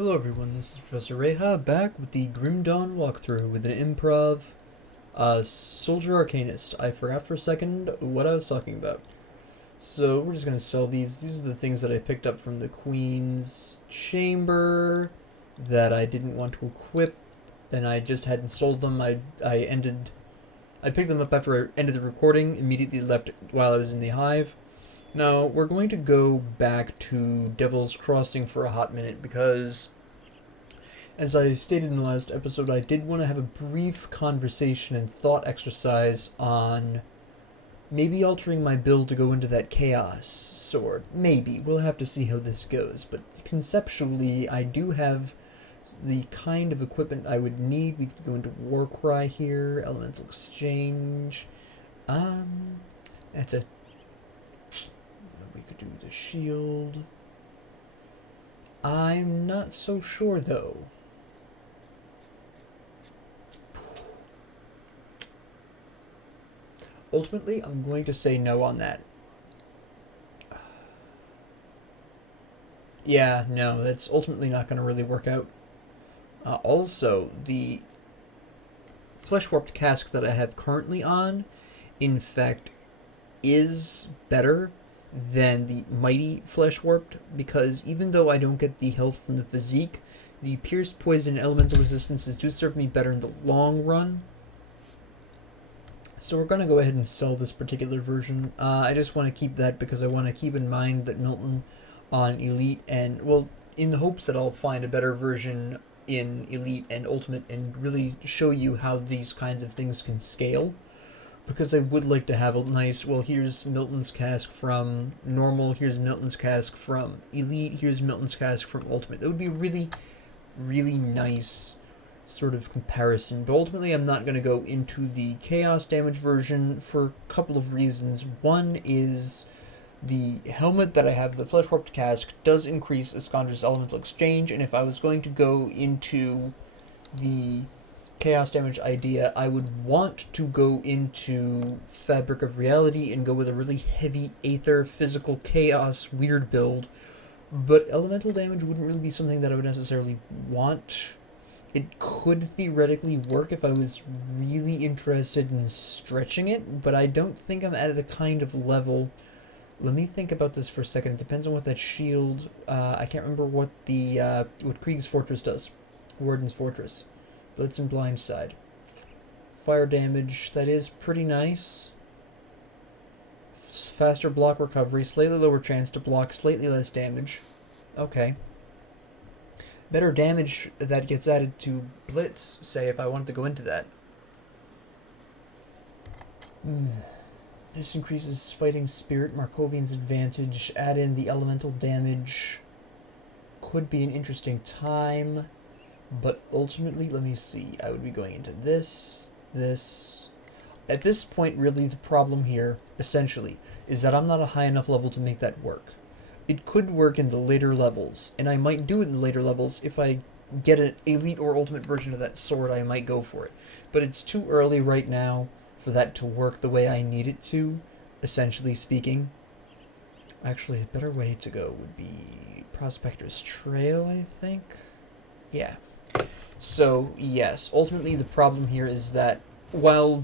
Hello everyone, this is Professor Reha back with the Grim Dawn walkthrough with an improv soldier arcanist. I forgot for a second what I was talking about. So we're just gonna sell these. These are the things that I picked up from the Queen's chamber that I didn't want to equip, and I just hadn't sold them. I picked them up after I ended the recording, immediately left while I was in the hive. Now, we're going to go back to Devil's Crossing for a hot minute because, as I stated in the last episode, I did want to have a brief conversation and thought exercise on maybe altering my build to go into that Chaos sword. Maybe. We'll have to see how this goes. But conceptually, I do have the kind of equipment I would need. We could go into Warcry here, Elemental Exchange. That's a... We could do the shield. I'm not so sure, though. Ultimately, I'm going to say no on that. Yeah, no, that's ultimately not going to really work out. Also, the Flesh Warped Cask that I have currently on, in fact, is better than the Mighty Flesh Warped, because even though I don't get the health from the physique, the Pierced Poison and Elemental Resistances do serve me better in the long run. So we're going to go ahead and sell this particular version. I just want to keep that because I want to keep in mind that Milton on Elite and, well, in the hopes that I'll find a better version in Elite and Ultimate and really show you how these kinds of things can scale. Because I would like to have a nice, well, here's Milton's cask from normal, here's Milton's cask from Elite, here's Milton's cask from Ultimate. That would be a really, really nice sort of comparison. But ultimately, I'm not going to go into the Chaos damage version for a couple of reasons. One is the helmet that I have, the Flesh Warped Cask, does increase Iskandra's Elemental Exchange, and if I was going to go into the Chaos damage idea, I would want to go into Fabric of Reality and go with a really heavy Aether, physical Chaos, weird build. But elemental damage wouldn't really be something that I would necessarily want. It could theoretically work if I was really interested in stretching it, but I don't think I'm at the kind of level. Let me think about this for a second. It depends on what that shield. I can't remember what the what Krieg's Fortress does. Warden's Fortress. Blitz and Blindside. Fire damage, that is pretty nice. Faster block recovery, slightly lower chance to block, slightly less damage. Okay. Better damage that gets added to Blitz, say, if I wanted to go into that. This increases fighting spirit, Markovian's advantage, add in the elemental damage. Could be an interesting time. But ultimately, let me see, I would be going into this. At this point, really, the problem here, essentially, is that I'm not a high enough level to make that work. It could work in the later levels, and I might do it in the later levels. If I get an Elite or Ultimate version of that sword, I might go for it. But it's too early right now for that to work the way I need it to, essentially speaking. Actually, a better way to go would be Prospector's Trail, I think. Yeah. So, yes, ultimately the problem here is that while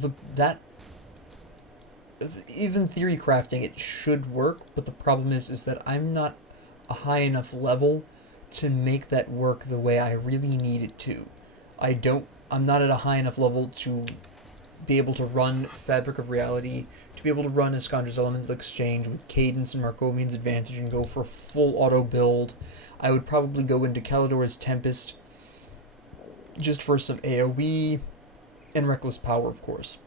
even theory crafting, it should work, but the problem is that I'm not a high enough level to make that work the way I really need it to. I'm not at a high enough level to be able to run Fabric of Reality, to be able to run Iskandra's Elemental Exchange with Cadence and Markovian's Advantage and go for full auto build. I would probably go into Kalidor's Tempest just for some AoE and Reckless Power, of course.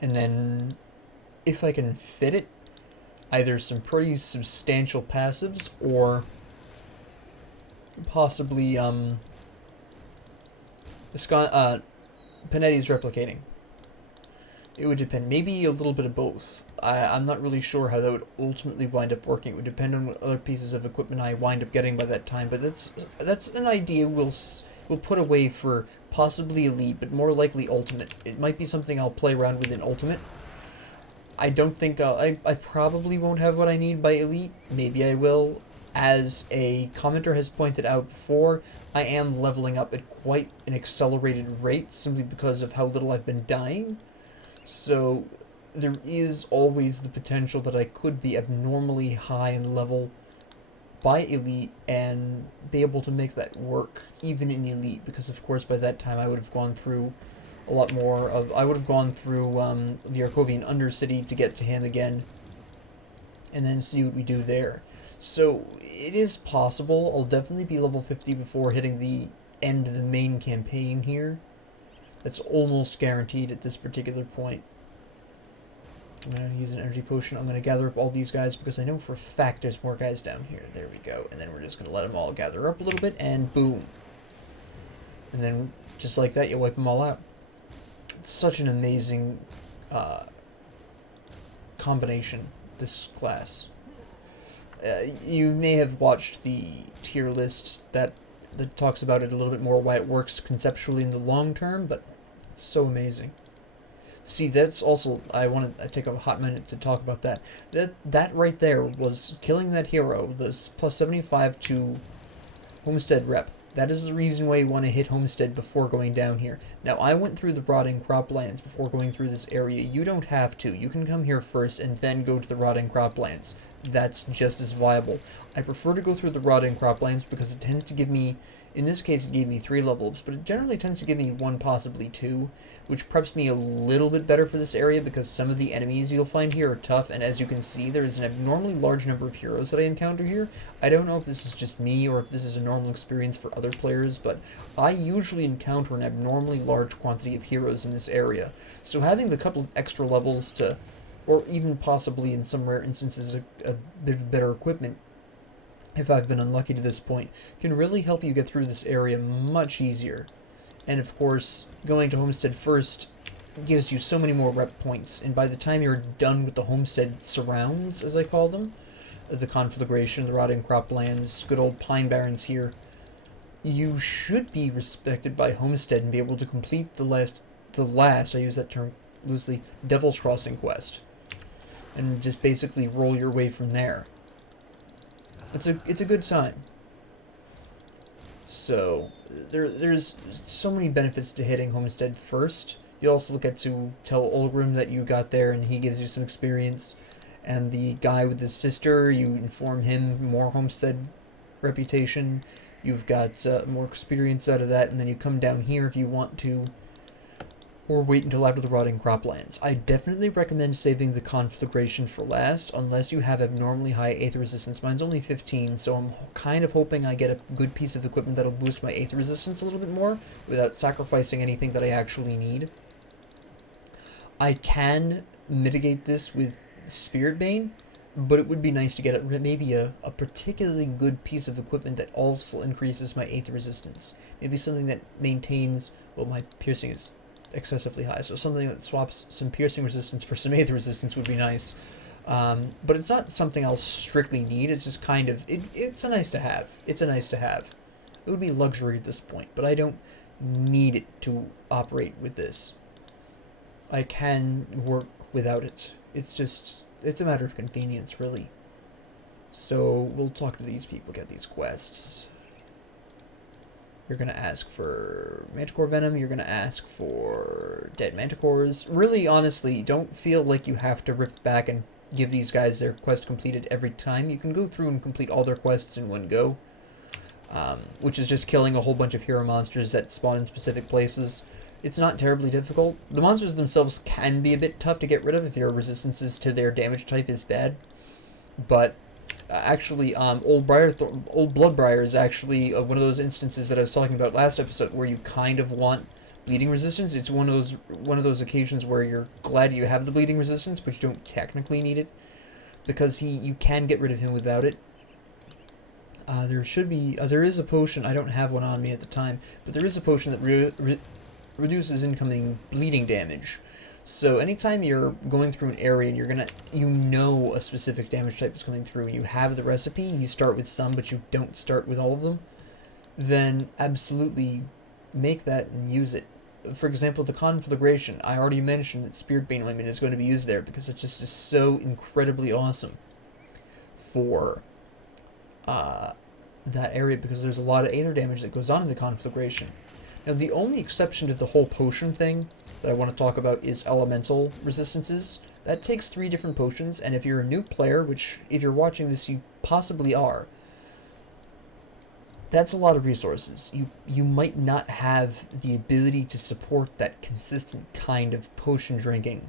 And then, if I can fit it, either some pretty substantial passives or possibly Panetti's Replicating. It would depend. Maybe a little bit of both. I'm not really sure how that would ultimately wind up working. It would depend on what other pieces of equipment I wind up getting by that time. But that's an idea we'll put away for possibly Elite, but more likely Ultimate. It might be something I'll play around with in Ultimate. I don't think I probably won't have what I need by Elite. Maybe I will. as a commenter has pointed out before, I am leveling up at quite an accelerated rate simply because of how little I've been dying. So there is always the potential that I could be abnormally high in level by Elite and be able to make that work even in Elite, because of course by that time I would have gone through a lot more of... I would have gone through the Arcovian Undercity to get to him again, and then see what we do there. So it is possible. I'll definitely be level 50 before hitting the end of the main campaign here. That's almost guaranteed at this particular point. I'm going to use an energy potion. I'm going to gather up all these guys because I know for a fact there's more guys down here. There we go. And then we're just going to let them all gather up a little bit, and boom. And then just like that, you wipe them all out. It's such an amazing combination, this class. You may have watched the tier list that talks about it a little bit more, why it works conceptually in the long term, but it's so amazing. See, that's also, I want to take a hot minute to talk about that. That right there was killing that hero, this plus 75 to Homestead rep. That is the reason why you want to hit Homestead before going down here. Now, I went through the rotting croplands before going through this area. You don't have to. You can come here first and then go to the rotting croplands. That's just as viable. I prefer to go through the rotting croplands because it tends to give me, in this case it gave me 3 level ups, but it generally tends to give me 1, possibly 2, which preps me a little bit better for this area because some of the enemies you'll find here are tough, and as you can see, there's an abnormally large number of heroes that I encounter here. I don't know if this is just me or if this is a normal experience for other players, but I usually encounter an abnormally large quantity of heroes in this area. So having the couple of extra levels to, or even possibly in some rare instances a bit of better equipment, if I've been unlucky to this point, can really help you get through this area much easier. And of course, going to Homestead first gives you so many more rep points, and by the time you're done with the Homestead surrounds, as I call them, the conflagration, the rotting croplands, good old Pine Barrens here, you should be respected by Homestead and be able to complete the last, I use that term loosely, Devil's Crossing quest, and just basically roll your way from there. It's a good time. So there's so many benefits to hitting Homestead first. You also get to tell Olexra that you got there, and he gives you some experience. And the guy with his sister, you inform him more Homestead reputation. You've got more experience out of that, and then you come down here if you want to, or wait until after the rotting croplands. I definitely recommend saving the conflagration for last, unless you have abnormally high Aether resistance. Mine's only 15, so I'm kind of hoping I get a good piece of equipment that'll boost my Aether resistance a little bit more, without sacrificing anything that I actually need. I can mitigate this with Spirit Bane, but it would be nice to get maybe a particularly good piece of equipment that also increases my Aether resistance. Maybe something that maintains, well, my piercing is excessively high, so something that swaps some piercing resistance for some Aether resistance would be nice. But it's not something I'll strictly need. It's just kind of, it's a nice to have. It's a nice to have. It would be luxury at this point, but I don't need it to operate with this. I can work without it. It's a matter of convenience, really. So we'll talk to these people, get these quests. You're going to ask for Manticore Venom. You're going to ask for Dead Manticores. Really, honestly, don't feel like you have to rift back and give these guys their quest completed every time. You can go through and complete all their quests in one go, which is just killing a whole bunch of hero monsters that spawn in specific places. It's not terribly difficult. The monsters themselves can be a bit tough to get rid of if your resistances to their damage type is bad, but actually, Old Bloodbriar is actually one of those instances that I was talking about last episode where you kind of want bleeding resistance. It's one of those occasions where you're glad you have the bleeding resistance, but you don't technically need it, because you can get rid of him without it. There is a potion. I don't have one on me at the time, but there is a potion that reduces incoming bleeding damage. So anytime you're going through an area and you know a specific damage type is coming through, and you have the recipe, you start with some, but you don't start with all of them, then absolutely make that and use it. For example, the conflagration, I already mentioned that Spirit Bane Ointment is going to be used there because it just is so incredibly awesome for that area because there's a lot of aether damage that goes on in the conflagration. Now, the only exception to the whole potion thing that I want to talk about is elemental resistances. That takes 3 different potions, and if you're a new player, which if you're watching this you possibly are, that's a lot of resources. You might not have the ability to support that consistent kind of potion drinking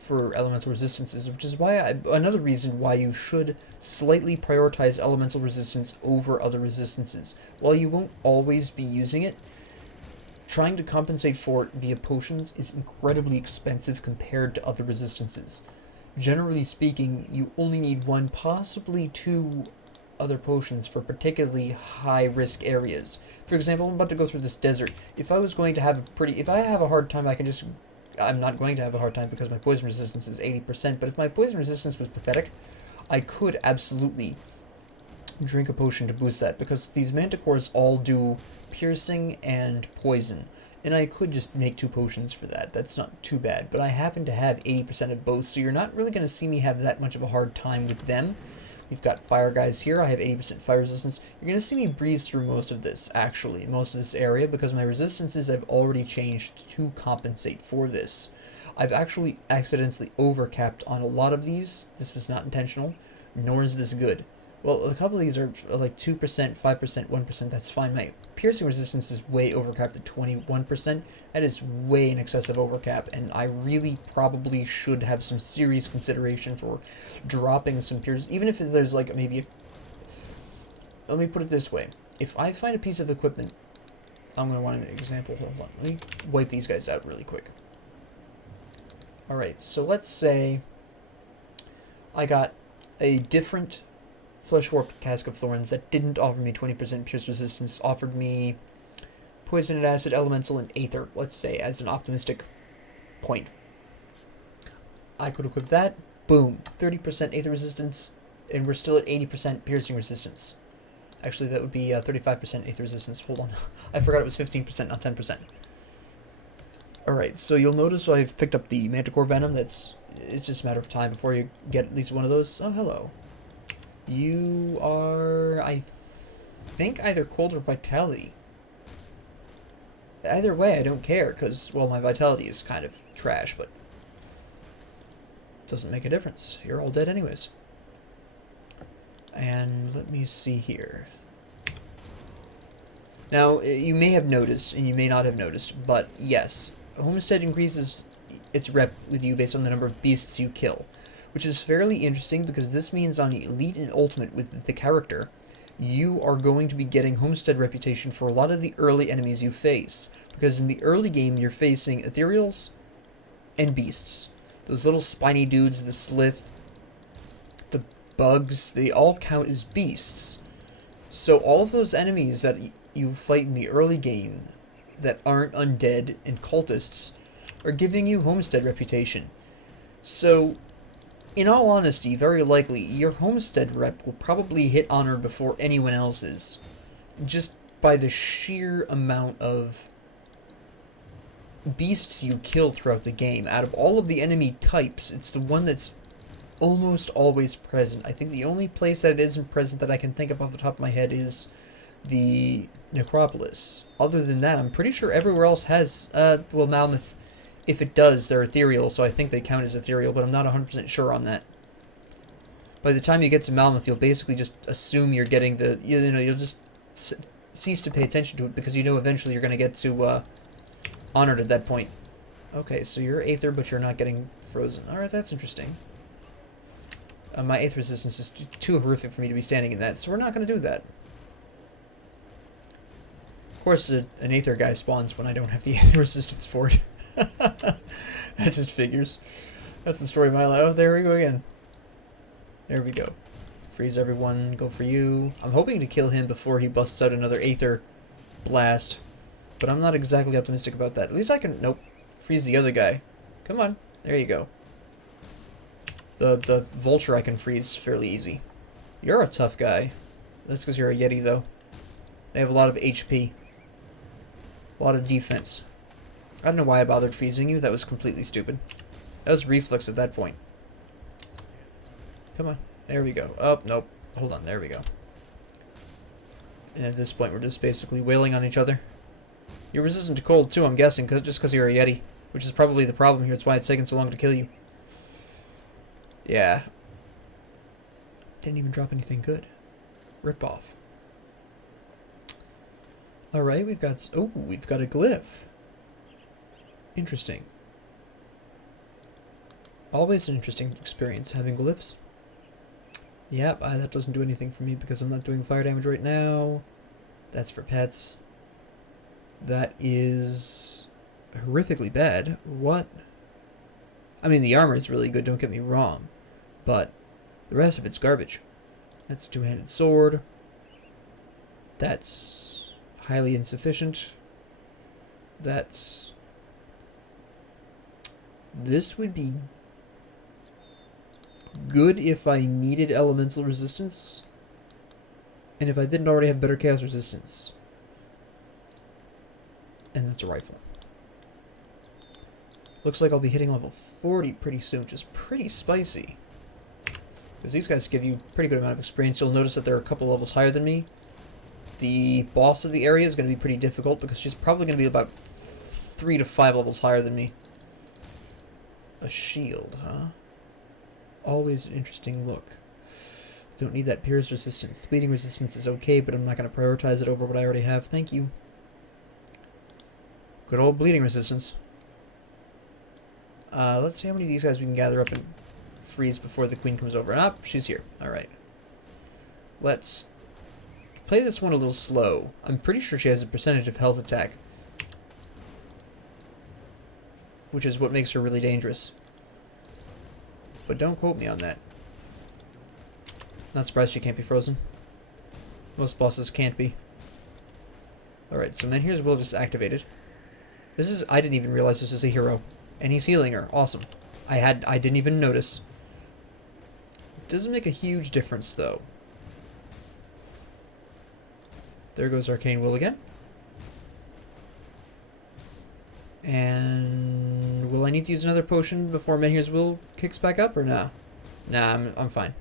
for elemental resistances, which is why another reason why you should slightly prioritize elemental resistance over other resistances. While you won't always be using it, trying to compensate for it via potions is incredibly expensive compared to other resistances. Generally speaking, you only need 1, possibly 2 other potions for particularly high risk areas. For example, I'm about to go through this desert. If I have a hard time, I'm not going to have a hard time because my poison resistance is 80%, but if my poison resistance was pathetic, I could absolutely drink a potion to boost that, because these manticores all do piercing and poison, and I could just make 2 potions for that. That's not too bad, but I happen to have 80% of both, so you're not really going to see me have that much of a hard time with them. We've got fire guys here. I have 80% fire resistance. You're going to see me breeze through most of this area, because my resistances I've already changed to compensate for this. I've actually accidentally overcapped on a lot of these. This was not intentional, nor is this good. Well, a couple of these are like 2%, 5%, 1%. That's fine. My piercing resistance is way overcapped at 21%. That is way in excess of overcap, and I really probably should have some serious consideration for dropping some piercing, even if there's like maybe let me put it this way. If I find a piece of equipment, I'm going to want an example. Hold on. Let me wipe these guys out really quick. Alright, so let's say I got a different Flesh Warped Cask of Thorns that didn't offer me 20% pierce resistance, offered me Poison and Acid, Elemental, and Aether, let's say, as an optimistic point. I could equip that, boom, 30% Aether resistance, and we're still at 80% piercing resistance. Actually, that would be 35% Aether resistance. Hold on. I forgot it was 15%, not 10%. Alright, so you'll notice I've picked up the Manticore Venom. It's just a matter of time before you get at least one of those. Oh, hello. You are, I think, either cold or vitality. Either way, I don't care, because, well, my vitality is kind of trash, but it doesn't make a difference. You're all dead anyways. And let me see here. Now, you may have noticed, and you may not have noticed, but yes, Homestead increases its rep with you based on the number of beasts you kill, which is fairly interesting because this means on Elite and Ultimate with the character, you are going to be getting Homestead reputation for a lot of the early enemies you face, because in the early game you're facing ethereals and beasts. Those little spiny dudes, the slith, the bugs, they all count as beasts. So all of those enemies that you fight in the early game that aren't undead and cultists are giving you Homestead reputation. So, in all honesty, very likely, your Homestead rep will probably hit honor before anyone else's, just by the sheer amount of beasts you kill throughout the game. Out of all of the enemy types, it's the one that's almost always present. I think the only place that it isn't present that I can think of off the top of my head is the Necropolis. Other than that, I'm pretty sure everywhere else has, well, Malmoth, if it does, they're ethereal, so I think they count as ethereal, but I'm not 100% sure on that. By the time you get to Malmoth, you'll basically just assume you're getting the, you'll just cease to pay attention to it, because you know eventually you're going to get to, Honored at that point. Okay, so you're Aether, but you're not getting frozen. Alright, that's interesting. My Aether resistance is too horrific for me to be standing in that, so we're not going to do that. Of course, an Aether guy spawns when I don't have the Aether resistance for it. That just figures. That's the story of my life. Oh, there we go again. There we go. Freeze everyone, go for you. I'm hoping to kill him before he busts out another Aether blast, but I'm not exactly optimistic about that. At least I can, nope, freeze the other guy. Come on, there you go. The vulture I can freeze fairly easy. You're a tough guy. That's because you're a Yeti, though. They have a lot of HP. A lot of defense. I don't know why I bothered freezing you. That was completely stupid. That was reflex at that point. Come on. There we go. Oh, nope. Hold on. There we go. And at this point, we're just basically wailing on each other. You're resistant to cold, too, I'm guessing, just because you're a Yeti. Which is probably the problem here. It's why it's taken so long to kill you. Yeah. Didn't even drop anything good. Rip off. Alright, we've got... Oh, we've got a glyph. Interesting. Always an interesting experience having glyphs. Yep, that doesn't do anything for me because I'm not doing fire damage right now. That's for pets. That is horrifically bad. What? I mean, the armor is really good, don't get me wrong. But the rest of it's garbage. That's a two-handed sword. That's highly insufficient. That's... This would be good if I needed elemental resistance. And if I didn't already have better chaos resistance. And that's a rifle. Looks like I'll be hitting level 40 pretty soon, which is pretty spicy. Because these guys give you a pretty good amount of experience. You'll notice that they're a couple levels higher than me. The boss of the area is going to be pretty difficult because she's probably going to be about 3 to 5 levels higher than me. A shield, huh? Always an interesting look. Don't need that pierce resistance. The bleeding resistance is okay, but I'm not going to prioritize it over what I already have. Thank you. Good old bleeding resistance. Let's see how many of these guys we can gather up and freeze before the queen comes over. Ah, she's here. Alright. Let's play this one a little slow. I'm pretty sure she has a percentage of health attack. Which is what makes her really dangerous. But don't quote me on that. Not surprised she can't be frozen. Most bosses can't be. Alright, so then here's Will just activated. This is... I didn't even realize this is a hero. And he's healing her. Awesome. I didn't even notice. It doesn't make a huge difference, though. There goes Arcane Will again. And... will I need to use another potion before Menhir's Will kicks back up, or no? Nah, I'm fine.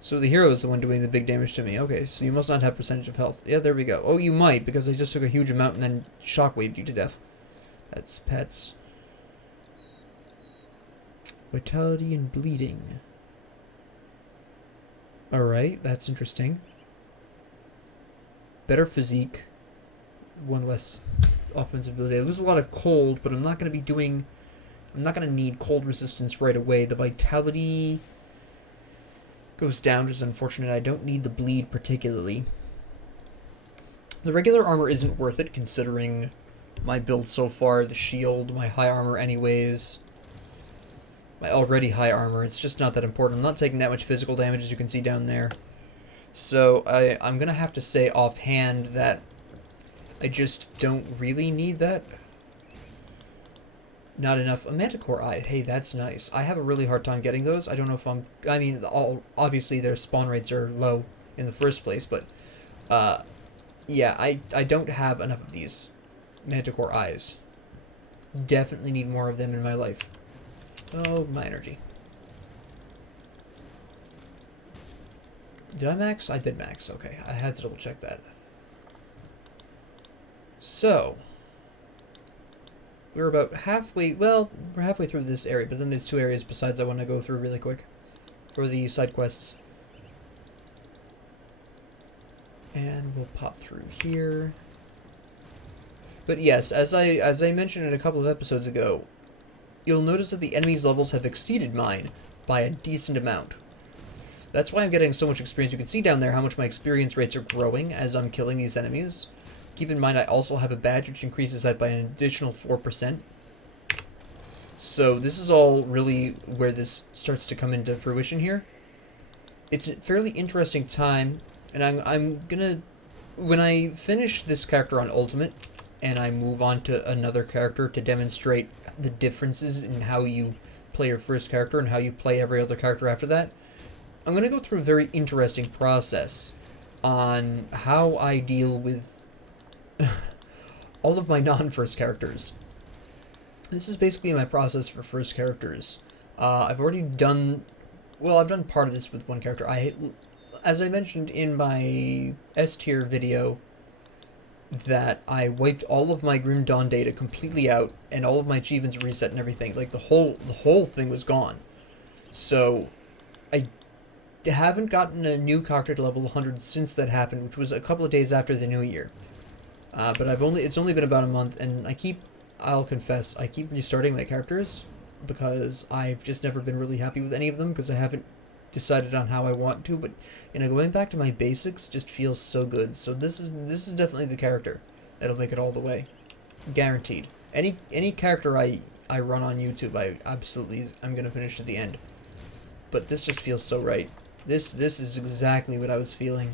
So the hero is the one doing the big damage to me. Okay, so you must not have percentage of health. Yeah, there we go. Oh, you might, because I just took a huge amount and then shockwaved you to death. That's pets. Vitality and bleeding. Alright, that's interesting. Better physique. One less offensive ability. I lose a lot of cold, but I'm not going to be doing... I'm not going to need cold resistance right away. The vitality goes down, which is unfortunate. I don't need the bleed particularly. The regular armor isn't worth it, considering my build so far. The shield, my high armor anyways. My already high armor. It's just not that important. I'm not taking that much physical damage, as you can see down there. So I'm going to have to say offhand that I just don't really need that. Not enough. A Manticore Eye. Hey, that's nice. I have a really hard time getting those. I don't know if I'm... I mean, obviously their spawn rates are low in the first place, but... yeah, I don't have enough of these Manticore Eyes. Definitely need more of them in my life. Oh, my energy. Did I max? I did max. Okay, I had to double check that. So... we're about halfway, well, we're halfway through this area, but then there's 2 areas besides I want to go through really quick for the side quests. And we'll pop through here. But yes, as I mentioned in a couple of episodes ago, you'll notice that the enemy's levels have exceeded mine by a decent amount. That's why I'm getting so much experience. You can see down there how much my experience rates are growing as I'm killing these enemies. Keep in mind I also have a badge which increases that by an additional 4%. So this is all really where this starts to come into fruition here. It's a fairly interesting time, and I'm gonna... when I finish this character on Ultimate, and I move on to another character to demonstrate the differences in how you play your first character and how you play every other character after that, I'm gonna go through a very interesting process on how I deal with all of my non-first characters. This is basically my process for first characters. I've already done... well, I've done part of this with one character. as I mentioned in my S tier video, that I wiped all of my Grim Dawn data completely out, and all of my achievements reset and everything. Like, the whole thing was gone. So, I haven't gotten a new character to level 100 since that happened, which was a couple of days after the new year. But it's only been about a month, and I'll confess, I keep restarting my characters, because I've just never been really happy with any of them, because I haven't decided on how I want to, but going back to my basics just feels so good. So this is definitely the character that'll make it all the way, guaranteed. Any character I run on YouTube, I'm gonna finish to the end. But this just feels so right. This is exactly what I was feeling.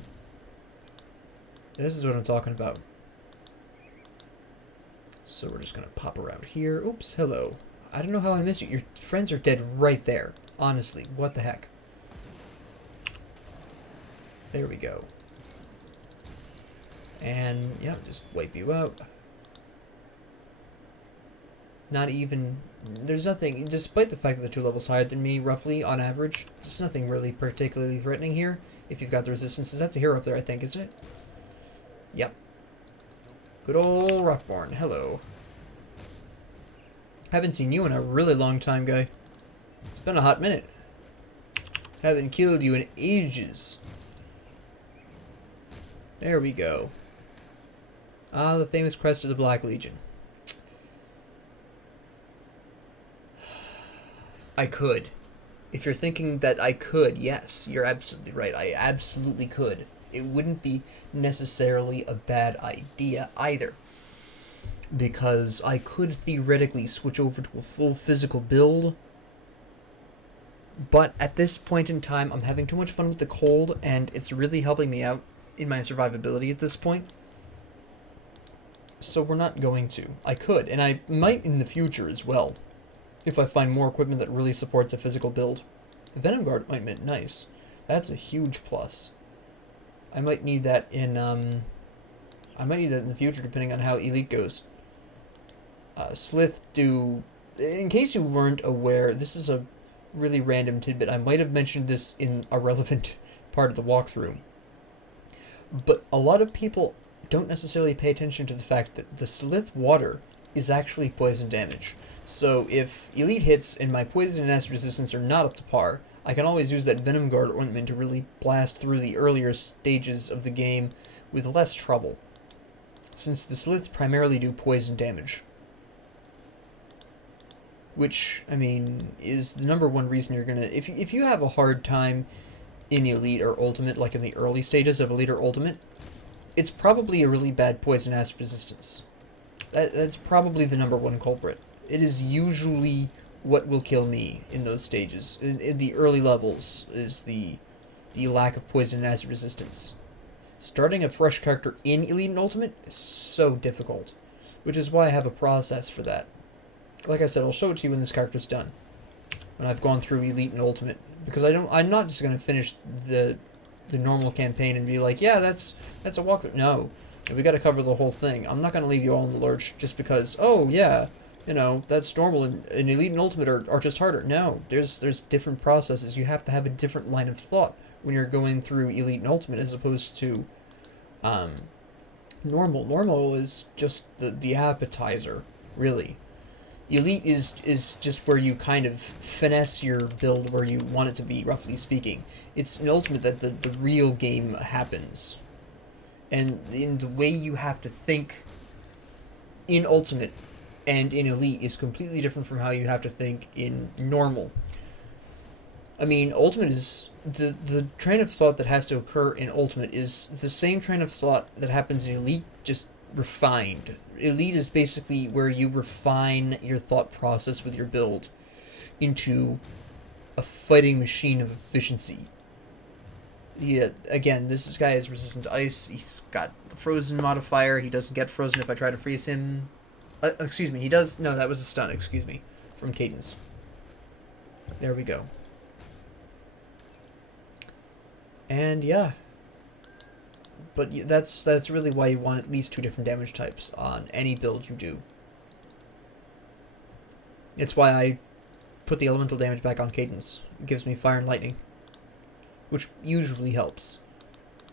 This is what I'm talking about. So we're just gonna pop around here. Oops, hello. I don't know how I missed you. Your friends are dead right there. Honestly, what the heck? There we go. And, yeah, just wipe you out. Not even... There's nothing... Despite the fact that the 2 levels higher than me, roughly, on average, there's nothing really particularly threatening here. If you've got the resistances. That's a hero up there, I think, isn't it? Yep. Good old Rockborn. Hello. Haven't seen you in a really long time, guy. It's been a hot minute. Haven't killed you in ages. There we go. Ah, the famous crest of the Black Legion. I could. If you're thinking that I could, yes, you're absolutely right. I absolutely could. It wouldn't be necessarily a bad idea either, because I could theoretically switch over to a full physical build, but at this point in time, I'm having too much fun with the cold, and it's really helping me out in my survivability at this point. So we're not going to. I could, and I might in the future as well, if I find more equipment that really supports a physical build. Venom Guard ointment, nice. That's a huge plus. I might need that in the future, depending on how Elite goes. Slith do... In case you weren't aware, this is a really random tidbit. I might have mentioned this in a relevant part of the walkthrough. But a lot of people don't necessarily pay attention to the fact that the Slith water is actually poison damage. So if Elite hits and my poison and acid resistance are not up to par, I can always use that Venom Guard ointment to really blast through the earlier stages of the game with less trouble, since the Sliths primarily do poison damage. Which, I mean, is the number one reason you're gonna... If you have a hard time in Elite or Ultimate, like in the early stages of Elite or Ultimate, it's probably a really bad poison acid resistance. That's probably the number one culprit. It is usually what will kill me in those stages. In the early levels is the lack of poison and acid resistance. Starting a fresh character in Elite and Ultimate is so difficult, which is why I have a process for that. Like I said, I'll show it to you when this character's done, when I've gone through Elite and Ultimate, because I'm not just going to finish the normal campaign and be like, yeah, that's a walkthrough. No, we got to cover the whole thing. I'm not going to leave you all in the lurch just because, oh yeah, that's normal, and Elite and Ultimate are just harder. No, there's different processes. You have to have a different line of thought when you're going through Elite and Ultimate as opposed to normal. Normal is just the appetizer, really. Elite is just where you kind of finesse your build where you want it to be, roughly speaking. It's in Ultimate that the real game happens. And in the way you have to think in Ultimate and in Elite is completely different from how you have to think in normal. I mean, Ultimate is... The train of thought that has to occur in Ultimate is the same train of thought that happens in Elite, just refined. Elite is basically where you refine your thought process with your build into a fighting machine of efficiency. Yeah, again, this guy is resistant to ice. He's got a frozen modifier. He doesn't get frozen if I try to freeze him. Excuse me, he does... No, that was a stun, excuse me, from Cadence. There we go. And yeah. But that's really why you want at least 2 different damage types on any build you do. It's why I put the elemental damage back on Cadence. It gives me fire and lightning. which usually helps.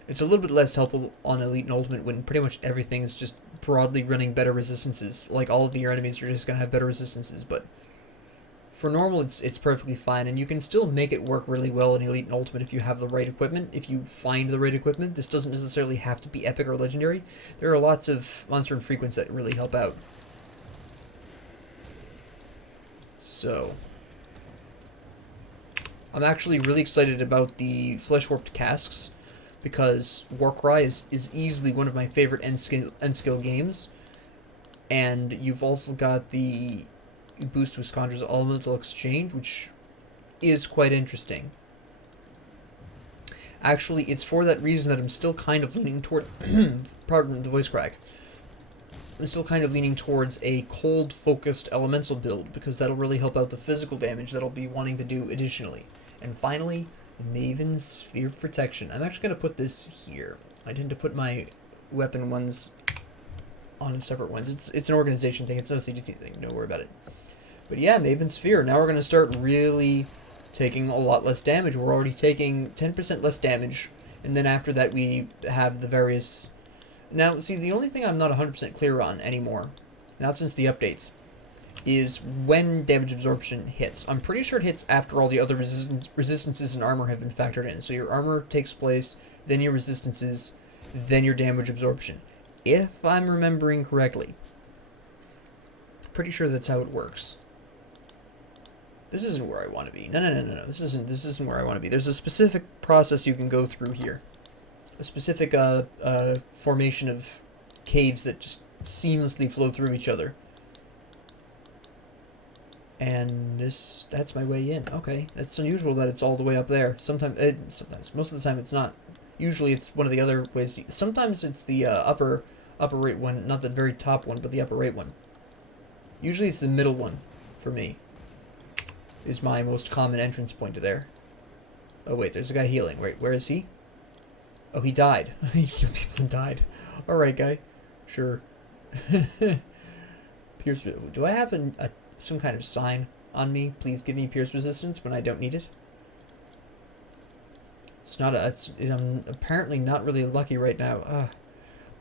It's a little bit less helpful on Elite and Ultimate when pretty much everything is just broadly running better resistances. Like, all of your enemies are just going to have better resistances, but for normal, it's perfectly fine, and you can still make it work really well in Elite and Ultimate if you have the right equipment, if you find the right equipment. This doesn't necessarily have to be epic or legendary. There are lots of monster and frequents that really help out. So, I'm actually really excited about the Flesh Warped Casks, because Warcry is easily one of my favorite end skill games, and you've also got the boost to Iskandra's Elemental Exchange, which is quite interesting. Actually, it's for that reason that I'm still kind of leaning toward pardon the voice crack. I'm still kind of leaning towards a cold-focused elemental build, because that'll really help out the physical damage that I'll be wanting to do additionally. And finally, Maiven's Sphere of Protection. I'm actually going to put this here. I tend to put my weapon ones on separate ones. It's an organization thing. It's no CDT thing. Don't worry about it. But yeah, Maiven's Sphere. Now we're going to start really taking a lot less damage. We're already taking 10% less damage. And then after that, we have the various... Now, see, the only thing I'm not 100% clear on anymore, not since the updates, is when damage absorption hits. I'm pretty sure it hits after all the other resistances and armor have been factored in. So your armor takes place, then your resistances, then your damage absorption. If I'm remembering correctly. Pretty sure that's how it works. This isn't where I want to be. No. This isn't where I want to be. There's a specific process you can go through here. A specific formation of caves that just seamlessly flow through each other. And that's my way in. Okay, that's unusual that it's all the way up there. Sometimes, most of the time it's not. Usually it's one of the other ways. Sometimes it's the upper right one, not the very top one, but the upper right one. Usually it's the middle one, for me. Is my most common entrance point to there. Oh wait, there's a guy healing. Wait, where is he? Oh, he died. He healed people and died. Alright, guy. Sure. Pierce. Do I have some kind of sign on me? Please give me pierce resistance when I don't need it. It's not a... I'm apparently not really lucky right now.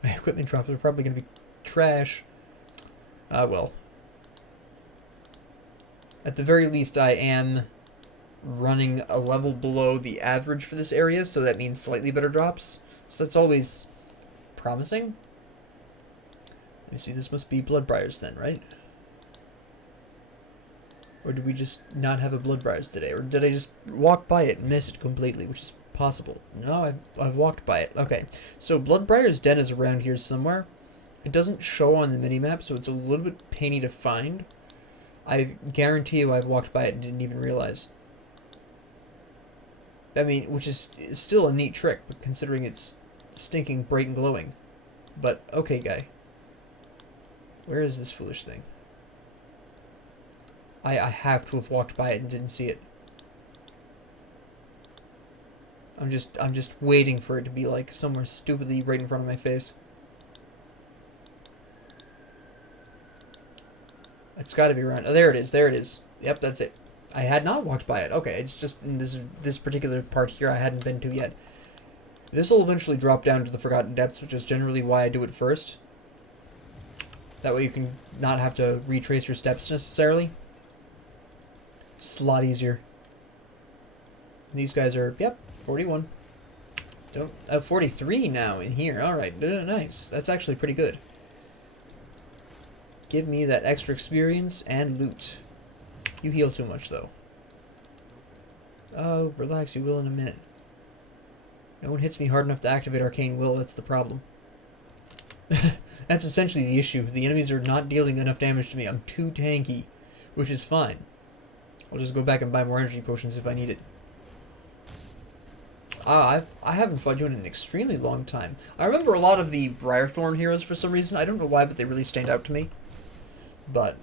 My equipment drops are probably going to be trash. Well. At the very least, I am running a level below the average for this area, so that means slightly better drops. So that's always promising. Let me see, this must be Bloodbriars then, right? Or did we just not have a Bloodbriars today? Or did I just walk by it and miss it completely, which is possible? No, I've walked by it. Okay, so Bloodbriars Den is around here somewhere. It doesn't show on the minimap, so it's a little bit painy to find. I guarantee you I've walked by it and didn't even realize. I mean, which is still a neat trick, but considering it's stinking bright and glowing. But, okay, guy. Where is this foolish thing? I have to have walked by it and didn't see it. I'm just waiting for it to be, like, somewhere stupidly right in front of my face. It's got to be around. Oh, there it is. There it is. Yep, that's it. I had not walked by it. Okay, it's just in this particular part here I hadn't been to yet. This will eventually drop down to the Forgotten Depths, which is generally why I do it first. That way you can not have to retrace your steps necessarily. It's a lot easier. And these guys are, yep, 41. 43 now in here. Alright, nice. That's actually pretty good. Give me that extra experience and loot. You heal too much, though. Oh, relax, you will in a minute. No one hits me hard enough to activate Arcane Will, that's the problem. That's essentially the issue. The enemies are not dealing enough damage to me. I'm too tanky, which is fine. I'll just go back and buy more energy potions if I need it. I haven't fought you in an extremely long time. I remember a lot of the Briarthorn heroes for some reason. I don't know why, but they really stand out to me. But...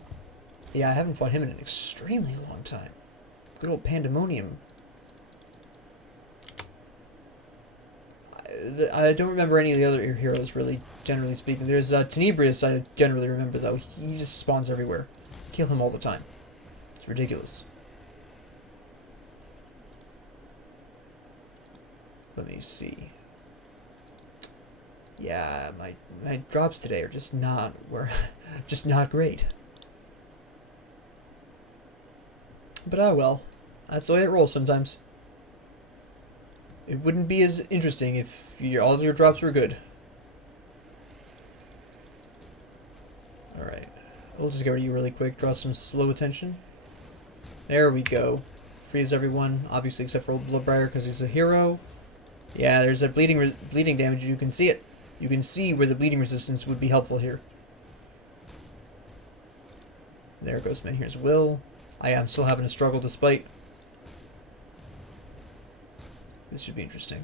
yeah, I haven't fought him in an extremely long time. Good old Pandemonium. I don't remember any of the other heroes, really, generally speaking. There's Tenebrius, I generally remember, though. He just spawns everywhere. Kill him all the time. It's ridiculous. Let me see. Yeah, my drops today are just not just not great. But ah well, that's the way it rolls sometimes. It wouldn't be as interesting if all of your drops were good. Alright. We'll just get rid of you really quick. Draw some slow attention. There we go. Freeze everyone, obviously except for Bloodbriar because he's a hero. Yeah, there's that bleeding damage. You can see it. You can see where the bleeding resistance would be helpful here. There goes Menhir's Will. I am still having a struggle despite. This should be interesting.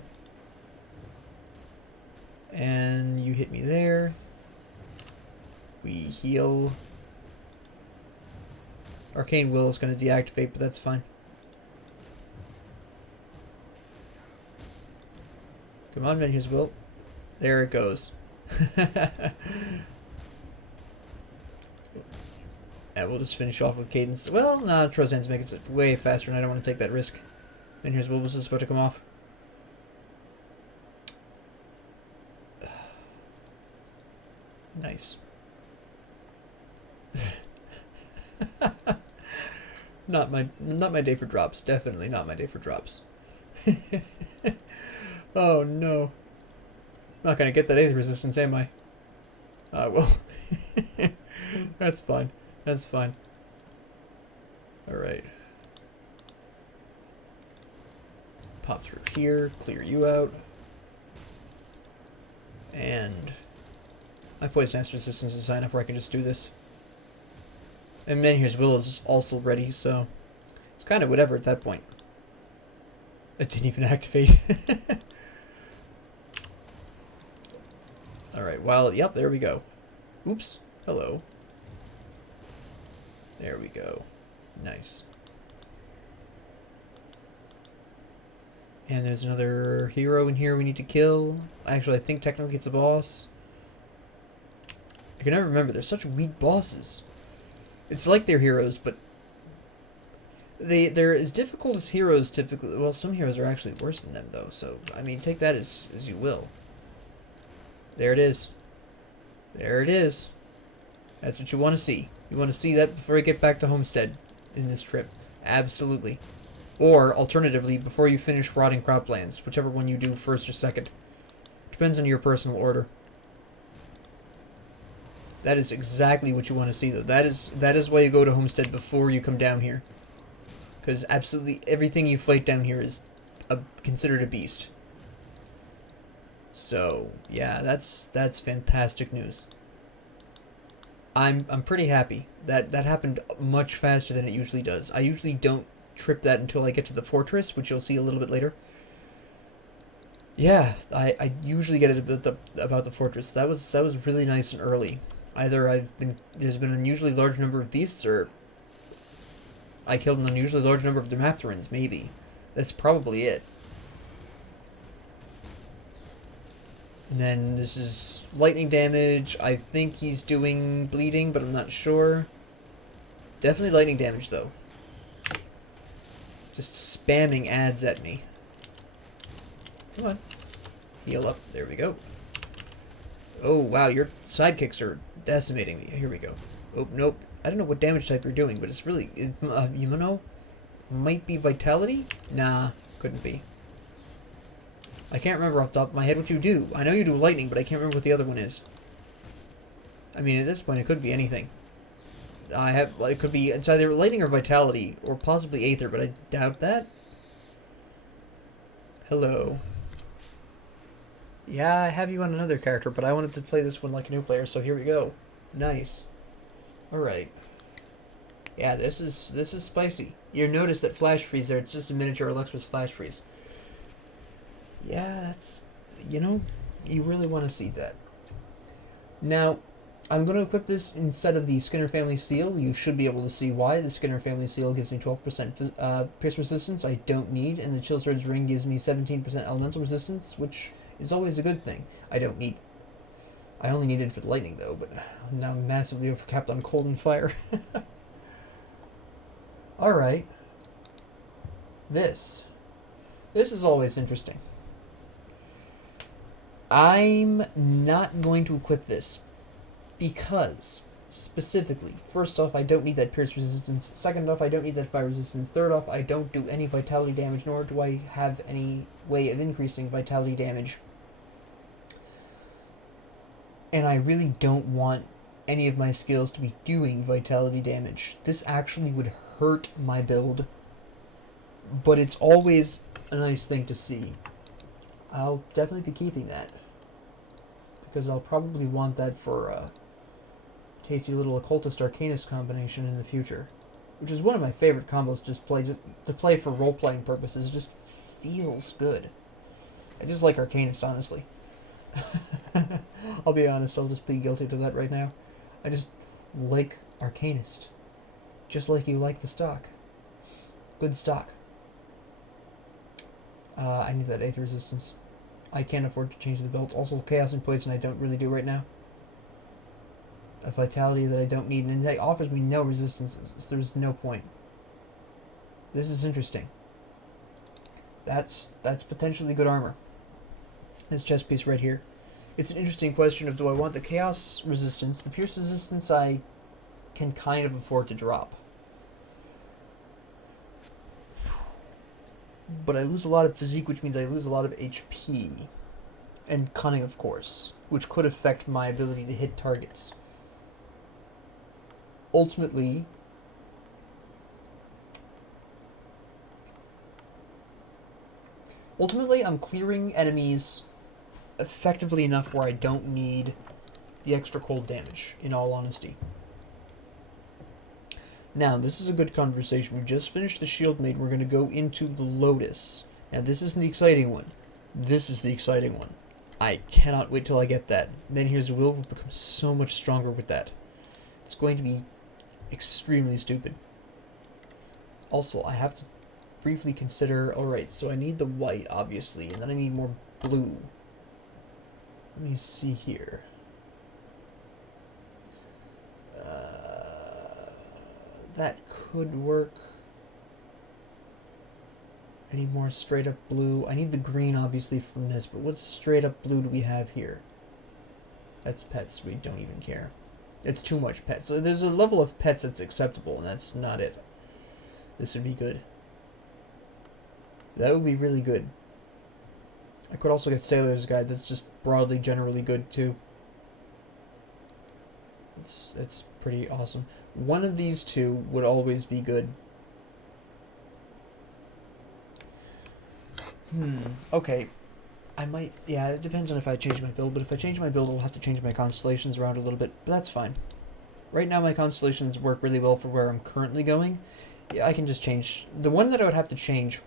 And you hit me there. We heal. Arcane Will is going to deactivate, but that's fine. Come on, Menhir's Will. There it goes. Yeah, we'll just finish off with Cadence. Well, nah, Trozan's making it way faster, and I don't want to take that risk. Menhir's Will was just about to come off. Nice. Not my day for drops. Definitely not my day for drops. Oh no. Not gonna get that Aether resistance, am I? Well. That's fine. That's fine. Alright. Pop through here, clear you out. And my Poison Axe resistance is high enough where I can just do this. And Menhir's Will is also ready, so it's kind of whatever at that point. It didn't even activate. Alright, well, yep, there we go. Oops. Hello. There we go. Nice. And there's another hero in here we need to kill. Actually, I think technically it's a boss. I can never remember. They're such weak bosses. It's like they're heroes, but they're as difficult as heroes typically. Well, some heroes are actually worse than them, though. So, I mean, take that as you will. There it is. There it is. That's what you want to see. You want to see that before you get back to Homestead in this trip. Absolutely. Or, alternatively, before you finish Rotting Croplands. Whichever one you do first or second. Depends on your personal order. That is exactly what you want to see, though. That is why you go to Homestead before you come down here. Because absolutely everything you fight down here is considered a beast. So, yeah, that's fantastic news. I'm pretty happy. That happened much faster than it usually does. I usually don't trip that until I get to the fortress, which you'll see a little bit later. Yeah, I usually get it about the fortress. That was really nice and early. Either there's been an unusually large number of beasts, or I killed an unusually large number of Dermapterans, maybe. That's probably it. And then this is lightning damage. I think he's doing bleeding, but I'm not sure. Definitely lightning damage, though. Just spamming adds at me. Come on. Heal up. There we go. Oh, wow. Your sidekicks are decimating me. Here we go. Oh, nope. I don't know what damage type you're doing, but it's really... you know? Might be Vitality? Nah. Couldn't be. I can't remember off the top of my head what you do. I know you do lightning, but I can't remember what the other one is. I mean, at this point, it could be anything. It could be... It's either lightning or Vitality, or possibly Aether, but I doubt that. Hello. Yeah, I have you on another character, but I wanted to play this one like a new player, so here we go. Nice. Alright. Yeah, this is spicy. You notice that flash freeze there, it's just a miniature Olexra's flash freeze. Yeah, that's... You know, you really want to see that. Now, I'm going to equip this instead of the Skinner Family Seal. You should be able to see why. The Skinner Family Seal gives me 12% pierce resistance I don't need, and the Chill Surge Ring gives me 17% elemental resistance, which is always a good thing. I don't need... I only need it for the lightning, though, but I'm now massively overcapped on cold and fire. Alright. This is always interesting. I'm not going to equip this because, specifically, first off, I don't need that pierce resistance. Second off, I don't need that fire resistance. Third off, I don't do any vitality damage, nor do I have any way of increasing vitality damage. And I really don't want any of my skills to be doing vitality damage. This actually would hurt my build, but it's always a nice thing to see. I'll definitely be keeping that, because I'll probably want that for a tasty little occultist arcanist combination in the future, which is one of my favorite combos to play for role-playing purposes. It just feels good. I just like arcanist, honestly. I'll be honest, I'll just plead guilty to that right now. I just like arcanist, just like you like the stock. Good stock. I need that Aether resistance. I can't afford to change the build. Also, Chaos and Poison I don't really do right now. A Vitality that I don't need, and it offers me no resistances, so there's no point. This is interesting. That's potentially good armor. This chest piece right here. It's an interesting question of, do I want the Chaos resistance? The Pierce resistance I can kind of afford to drop. But I lose a lot of physique, which means I lose a lot of HP. And cunning, of course, which could affect my ability to hit targets. Ultimately, I'm clearing enemies effectively enough where I don't need the extra cold damage, in all honesty. Now, this is a good conversation. We just finished the Shield Maid. We're going to go into the Lotus. Now, this isn't the exciting one. This is the exciting one. I cannot wait till I get that. Menhir's Will become so much stronger with that. It's going to be extremely stupid. Also, I have to briefly consider... Alright, so I need the white, obviously, and then I need more blue. Let me see here. That could work. I need more straight up blue. I need the green, obviously, from this, but what straight up blue do we have here? That's pets. We don't even care. It's too much pets. So there's a level of pets that's acceptable, and that's not it. This would be good. That would be really good. I could also get Sailor's Guide. That's just broadly generally good, too. It's pretty awesome. One of these two would always be good. Okay. I might... Yeah, it depends on if I change my build, but if I change my build, I'll have to change my constellations around a little bit, but that's fine. Right now, my constellations work really well for where I'm currently going. Yeah, I can just change... The one that I would have to change...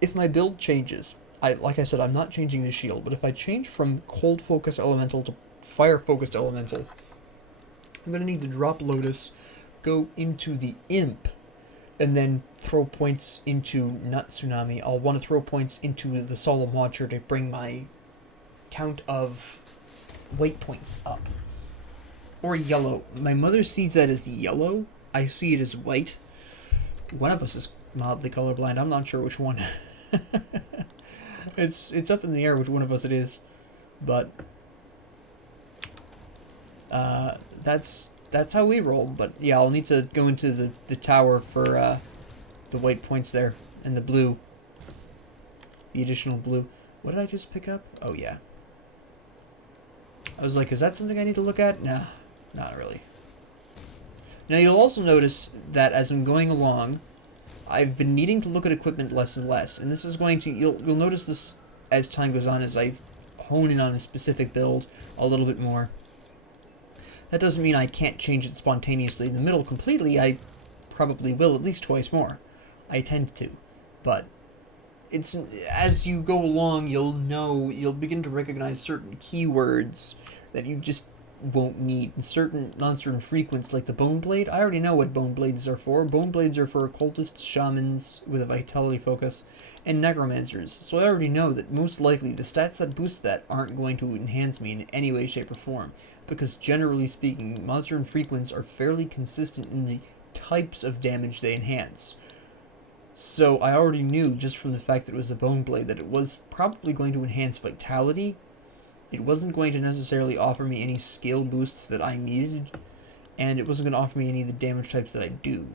If my build changes... like I said, I'm not changing the shield, but if I change from cold focus elemental to fire focused elemental, I'm going to need to drop Lotus, go into the Imp, and then throw points into, not Tsunami, I'll want to throw points into the Solemn Watcher to bring my count of white points up. Or yellow. My mother sees that as yellow. I see it as white. One of us is mildly colorblind. I'm not sure which one. It's up in the air which one of us it is. But that's how we roll. But yeah, I'll need to go into the tower for the white points there and the blue. The additional blue. What did I just pick up? Oh yeah. I was like, is that something I need to look at? Nah, not really. Now you'll also notice that as I'm going along, I've been needing to look at equipment less and less, and this is going to, you'll notice this as time goes on as I hone in on a specific build a little bit more. That doesn't mean I can't change it spontaneously in the middle completely. I probably will at least twice more. I tend to. But it's, as you go along, you'll begin to recognize certain keywords that you just won't need. Certain non-certain frequents, like the Bone Blade. I already know what Bone Blades are for. Bone Blades are for occultists, shamans with a vitality focus, and necromancers. So I already know that most likely the stats that boost that aren't going to enhance me in any way, shape, or form. Because generally speaking, monster and frequents are fairly consistent in the types of damage they enhance. So I already knew, just from the fact that it was a Bone Blade, that it was probably going to enhance vitality, It wasn't going to necessarily offer me any skill boosts that I needed, and it wasn't going to offer me any of the damage types that I do.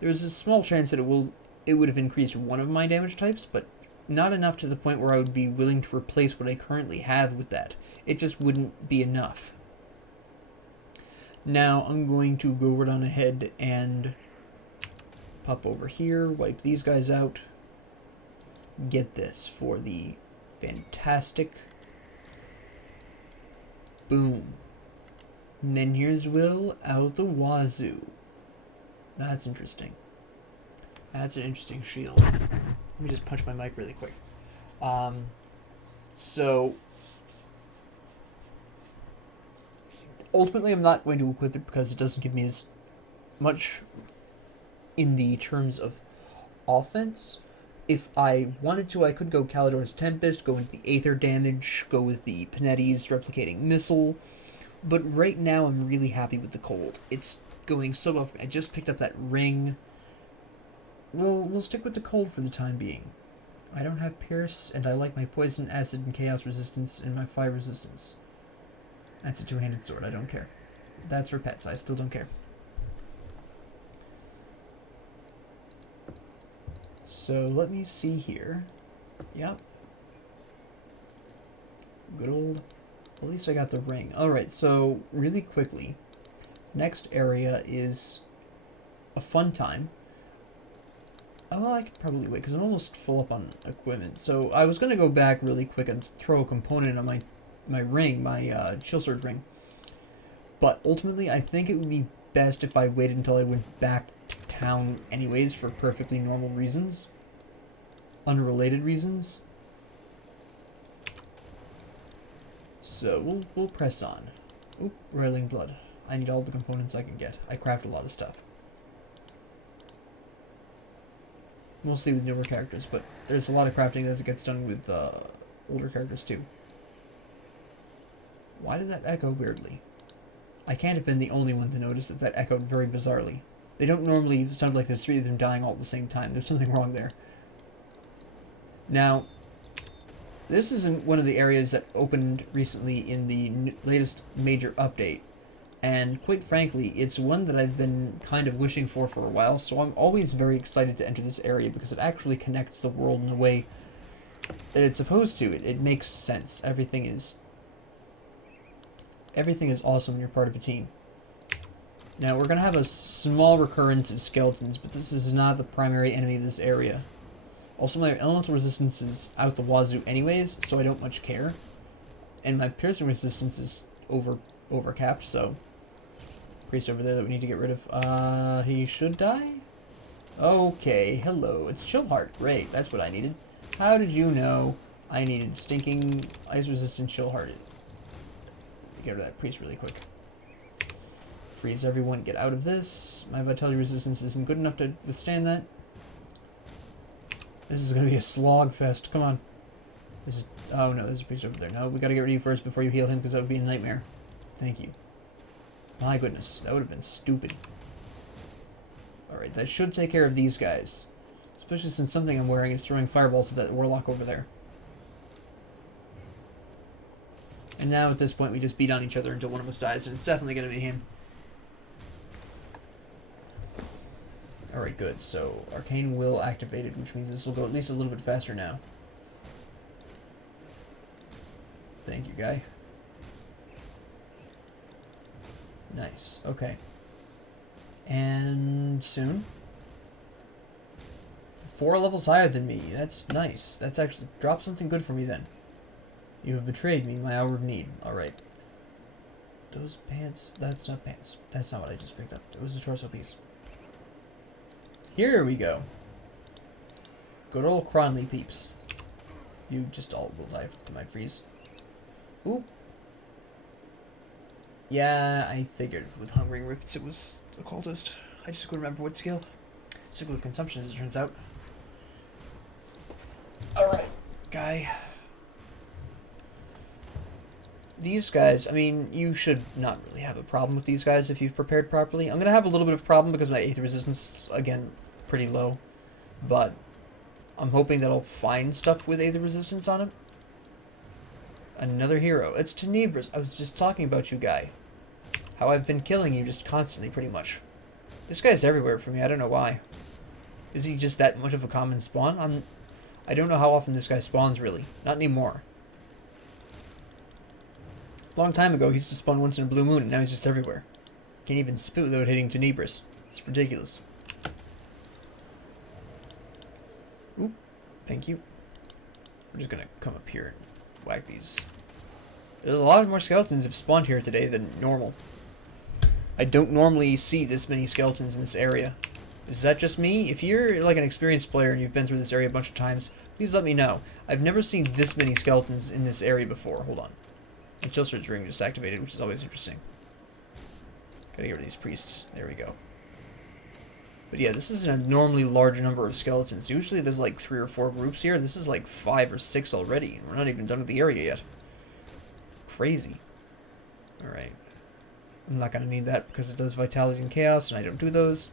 There's a small chance that it would have increased one of my damage types, but not enough to the point where I would be willing to replace what I currently have with that. It just wouldn't be enough. Now I'm going to go right on ahead and pop over here, wipe these guys out, get this for the fantastic boom. And then here's Will out the wazoo. That's interesting. That's an interesting shield. Let me just punch my mic really quick. So ultimately I'm not going to equip it because it doesn't give me as much in the terms of offense. If I wanted to, I could go Calidor's Tempest, go with the Aether damage, go with the Panetti's Replicating Missile, but right now I'm really happy with the Cold. It's going so well for me. I just picked up that ring. We'll stick with the Cold for the time being. I don't have Pierce, and I like my Poison, Acid, and Chaos resistance, and my Fire resistance. That's a two-handed sword, I don't care. That's for pets, I still don't care. So let me see here. Yep. Good old... At least I got the ring. Alright, so really quickly, next area is a fun time. Oh, well, I could probably wait because I'm almost full up on equipment. So I was going to go back really quick and throw a component on my ring, my Chill Surge ring. But ultimately, I think it would be best if I waited until I went back to town anyways for perfectly normal reasons. Unrelated reasons. So we'll press on. Oop, Roiling Blood. I need all the components I can get. I craft a lot of stuff. Mostly with newer characters, but there's a lot of crafting that gets done with older characters too. Why did that echo weirdly? I can't have been the only one to notice that that echoed very bizarrely. They don't normally sound like there's three of them dying all at the same time. There's something wrong there. Now, this isn't one of the areas that opened recently in the latest major update. And quite frankly, it's one that I've been kind of wishing for a while, so I'm always very excited to enter this area because it actually connects the world in a way that it's supposed to. It makes sense. Everything is awesome when you're part of a team. Now, we're going to have a small recurrence of skeletons, but this is not the primary enemy of this area. Also, my elemental resistance is out the wazoo anyways, so I don't much care. And my piercing resistance is overcapped, so... Priest over there that we need to get rid of. He should die? Okay, hello. It's Chillheart. Great, that's what I needed. How did you know I needed stinking ice-resistant Chillhearted? Get rid of that priest really quick. Freeze everyone, get out of this. My vitality resistance isn't good enough to withstand that. This is going to be a slog fest. Come on. This is... Oh, no, there's a priest over there. No, we got to get rid of you first before you heal him, because that would be a nightmare. Thank you. My goodness, that would have been stupid. Alright, that should take care of these guys. Especially since something I'm wearing is throwing fireballs at that warlock over there. And now at this point we just beat on each other until one of us dies, and it's definitely going to be him. Alright, good. So, Arcane Will activated, which means this will go at least a little bit faster now. Thank you, guy. Nice. Okay. And soon. 4 levels higher than me. That's nice. That's actually... Drop something good for me then. You have betrayed me in my hour of need. Alright. Those pants... That's not pants. That's not what I just picked up. It was a torso piece. Here we go. Good old Cronley peeps. You just all will die to my freeze. Oop. Yeah, I figured with Hungering Rifts it was occultist. I just couldn't remember what skill. Sickle of Consumption, as it turns out. Alright, guy. These guys, I mean, you should not really have a problem with these guys if you've prepared properly. I'm going to have a little bit of problem because my Aether resistance is, again, pretty low. But I'm hoping that I'll find stuff with Aether resistance on it. Another hero. It's Tenebris. I was just talking about you, guy. How I've been killing you just constantly, pretty much. This guy's everywhere for me. I don't know why. Is he just that much of a common spawn? I don't know how often this guy spawns, really. Not anymore. A long time ago, he used to spawn once in a blue moon, and now he's just everywhere. Can't even spit without hitting Tenebris. It's ridiculous. Oop. Thank you. We're just gonna come up here and whack these. There's a lot more skeletons have spawned here today than normal. I don't normally see this many skeletons in this area. Is that just me? If you're like an experienced player and you've been through this area a bunch of times, please let me know. I've never seen this many skeletons in this area before. Hold on. My chill surge ring just activated, which is always interesting. Gotta get rid of these priests. There we go. But yeah, this is an abnormally large number of skeletons. Usually there's like 3 or 4 groups here. This is like 5 or 6 already. And we're not even done with the area yet. Crazy. Alright. I'm not gonna need that because it does Vitality and Chaos, and I don't do those.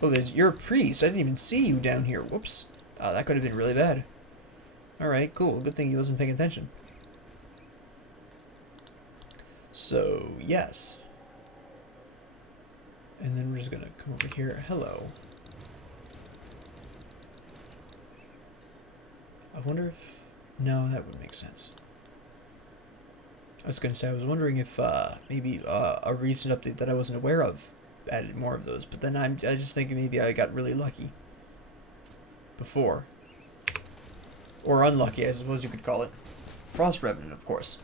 Oh, you're a priest. I didn't even see you down here. Whoops. That could have been really bad. Alright, cool. Good thing he wasn't paying attention. So, yes. And then we're just gonna come over here. Hello. I wonder if... No, that would make sense. I was gonna say, I was wondering if maybe a recent update that I wasn't aware of added more of those, but then I just thinking maybe I got really lucky before. Or unlucky, I suppose you could call it. Frost Revenant, of course.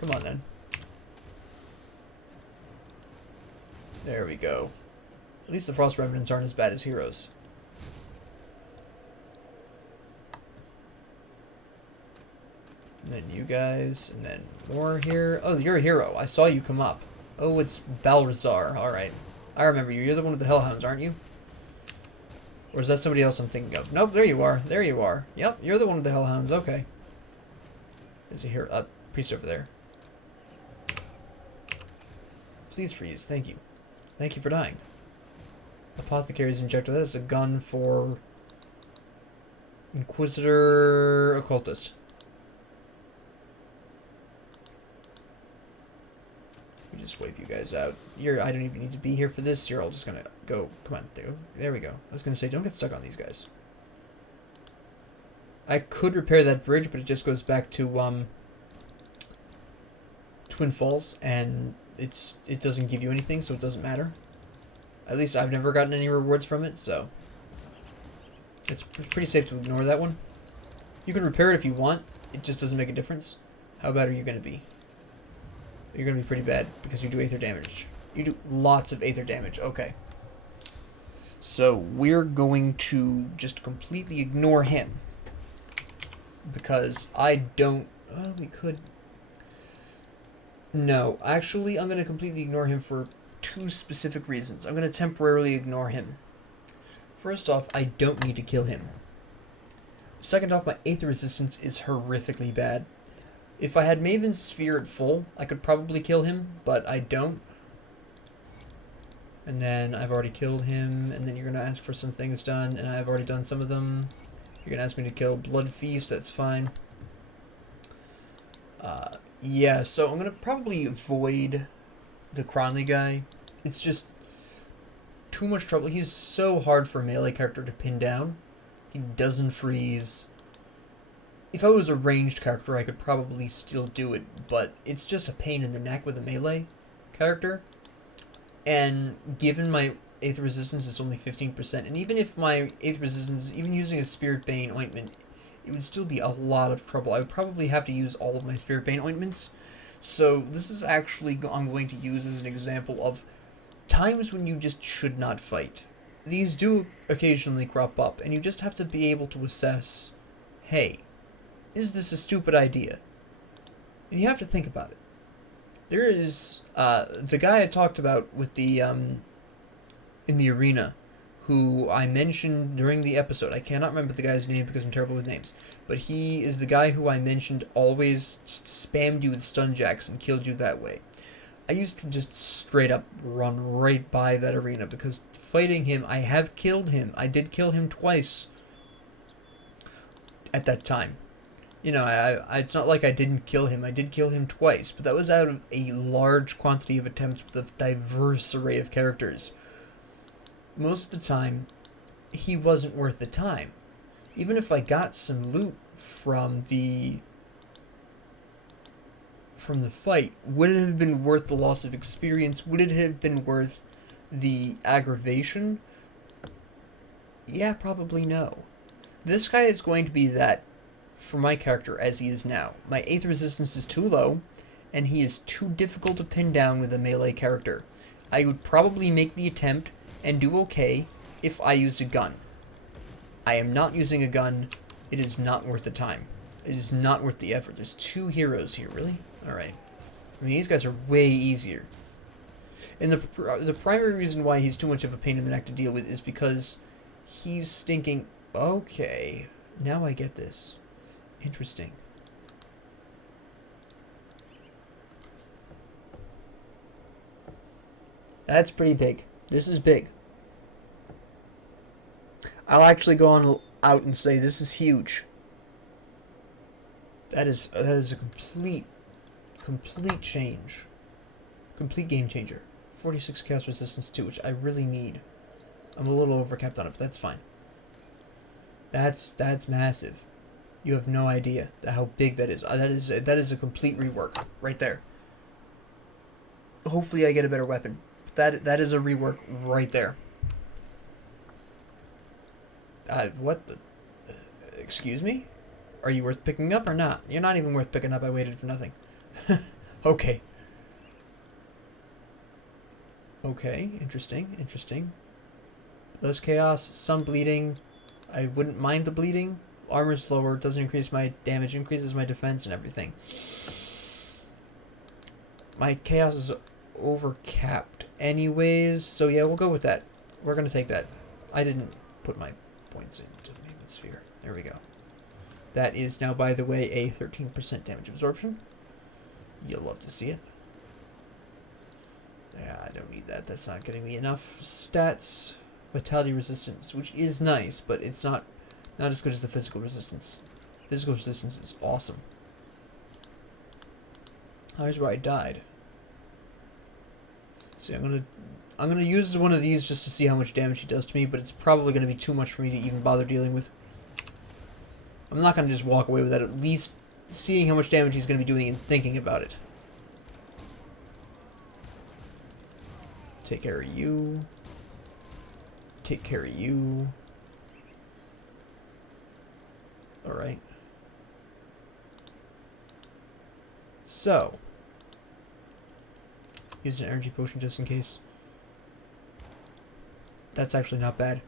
Come on, then. There we go. At least the Frost Revenants aren't as bad as heroes. And then you guys, and then more here. Oh, you're a hero. I saw you come up. Oh, it's Balrazar. Alright. I remember you. You're the one with the Hellhounds, aren't you? Or is that somebody else I'm thinking of? Nope, there you are. There you are. Yep, you're the one with the Hellhounds. Okay. There's a hero. Priest over there. Please freeze. Thank you. Thank you for dying. Apothecary's Injector. That is a gun for Inquisitor Occultist. We just wipe you guys out. I don't even need to be here for this. You're all just gonna go. Come on, there we go. I was gonna say, don't get stuck on these guys. I could repair that bridge, but it just goes back to Twin Falls, and it doesn't give you anything, so it doesn't matter. At least I've never gotten any rewards from it, so it's pretty safe to ignore that one. You can repair it if you want. It just doesn't make a difference. How bad are you going to be? You're going to be pretty bad because you do Aether damage. You do lots of Aether damage. Okay. So we're going to just completely ignore him because I don't... Well, we could... No, actually, I'm going to completely ignore him for 2 specific reasons. I'm going to temporarily ignore him. First off, I don't need to kill him. Second off, my Aether resistance is horrifically bad. If I had Maiven's Sphere at full, I could probably kill him, but I don't. And then I've already killed him, and then you're going to ask for some things done, and I've already done some of them. You're going to ask me to kill Blood Feast, that's fine. Yeah, so I'm going to probably avoid the Cronley guy. It's just too much trouble. He's so hard for a melee character to pin down. He doesn't freeze. If I was a ranged character, I could probably still do it, but it's just a pain in the neck with a melee character. And given my Aether resistance is only 15%, and even if my Aether resistance, even using a Spirit Bane ointment, it would still be a lot of trouble. I would probably have to use all of my Spirit Bane ointments. So this is actually I'm going to use as an example of times when you just should not fight. These do occasionally crop up, and you just have to be able to assess, hey, is this a stupid idea? And you have to think about it. There is the guy I talked about with the in the arena, who I mentioned during the episode. I cannot remember the guy's name because I'm terrible with names. But he is the guy who I mentioned always spammed you with stun jacks and killed you that way. I used to just straight up run right by that arena because fighting him, I have killed him. I did kill him twice at that time. It's not like I didn't kill him. I did kill him twice, but that was out of a large quantity of attempts with a diverse array of characters. Most of the time, he wasn't worth the time. Even if I got some loot from the fight, would it have been worth the loss of experience? Would it have been worth the aggravation? Yeah, probably no. This guy is going to be that for my character as he is now. My 8th resistance is too low, and he is too difficult to pin down with a melee character. I would probably make the attempt and do okay if I used a gun. I am not using a gun. It is not worth the time. It is not worth the effort. There's 2 heroes here, really? Alright. I mean, these guys are way easier. And the primary reason why he's too much of a pain in the neck to deal with is because he's stinking... Okay, now I get this. Interesting. That's pretty big. This is big. I'll actually go on out and say this is huge. That is a complete change. Complete game changer. 46 chaos resistance too, which I really need. I'm a little overcapped on it, but that's fine. That's massive. You have no idea how big that is. That is a complete rework right there. Hopefully I get a better weapon. That is a rework right there. What the... excuse me? Are you worth picking up or not? You're not even worth picking up. I waited for nothing. Okay. Okay, interesting. Less chaos, some bleeding. I wouldn't mind the bleeding. Armor's lower, doesn't increase my damage, increases my defense and everything. My chaos is overcapped anyways, so yeah, we'll go with that. We're gonna take that. I didn't put my points into Maiven Sphere. There we go. That is now, by the way, a 13% damage absorption. You'll love to see it. Yeah, I don't need that. That's not getting me enough stats. Vitality resistance, which is nice, but it's not as good as the physical resistance. Physical resistance is awesome. Here's where I died. See, I'm gonna use one of these just to see how much damage he does to me, but it's probably gonna be too much for me to even bother dealing with. I'm not gonna just walk away with that, at least seeing how much damage he's gonna be doing and thinking about it. Take care of you. Take care of you. Alright. So. Use an energy potion just in case. That's actually not bad.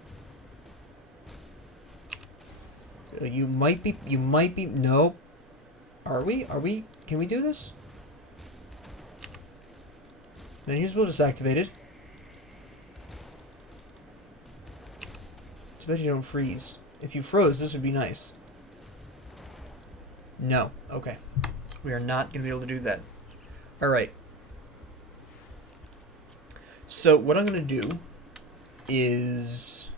You might be, no. Are we? Can we do this? Then here's we'll just activate it. I bet you don't freeze. If you froze, this would be nice. No. Okay. We are not going to be able to do that. Alright. So, what I'm going to do is...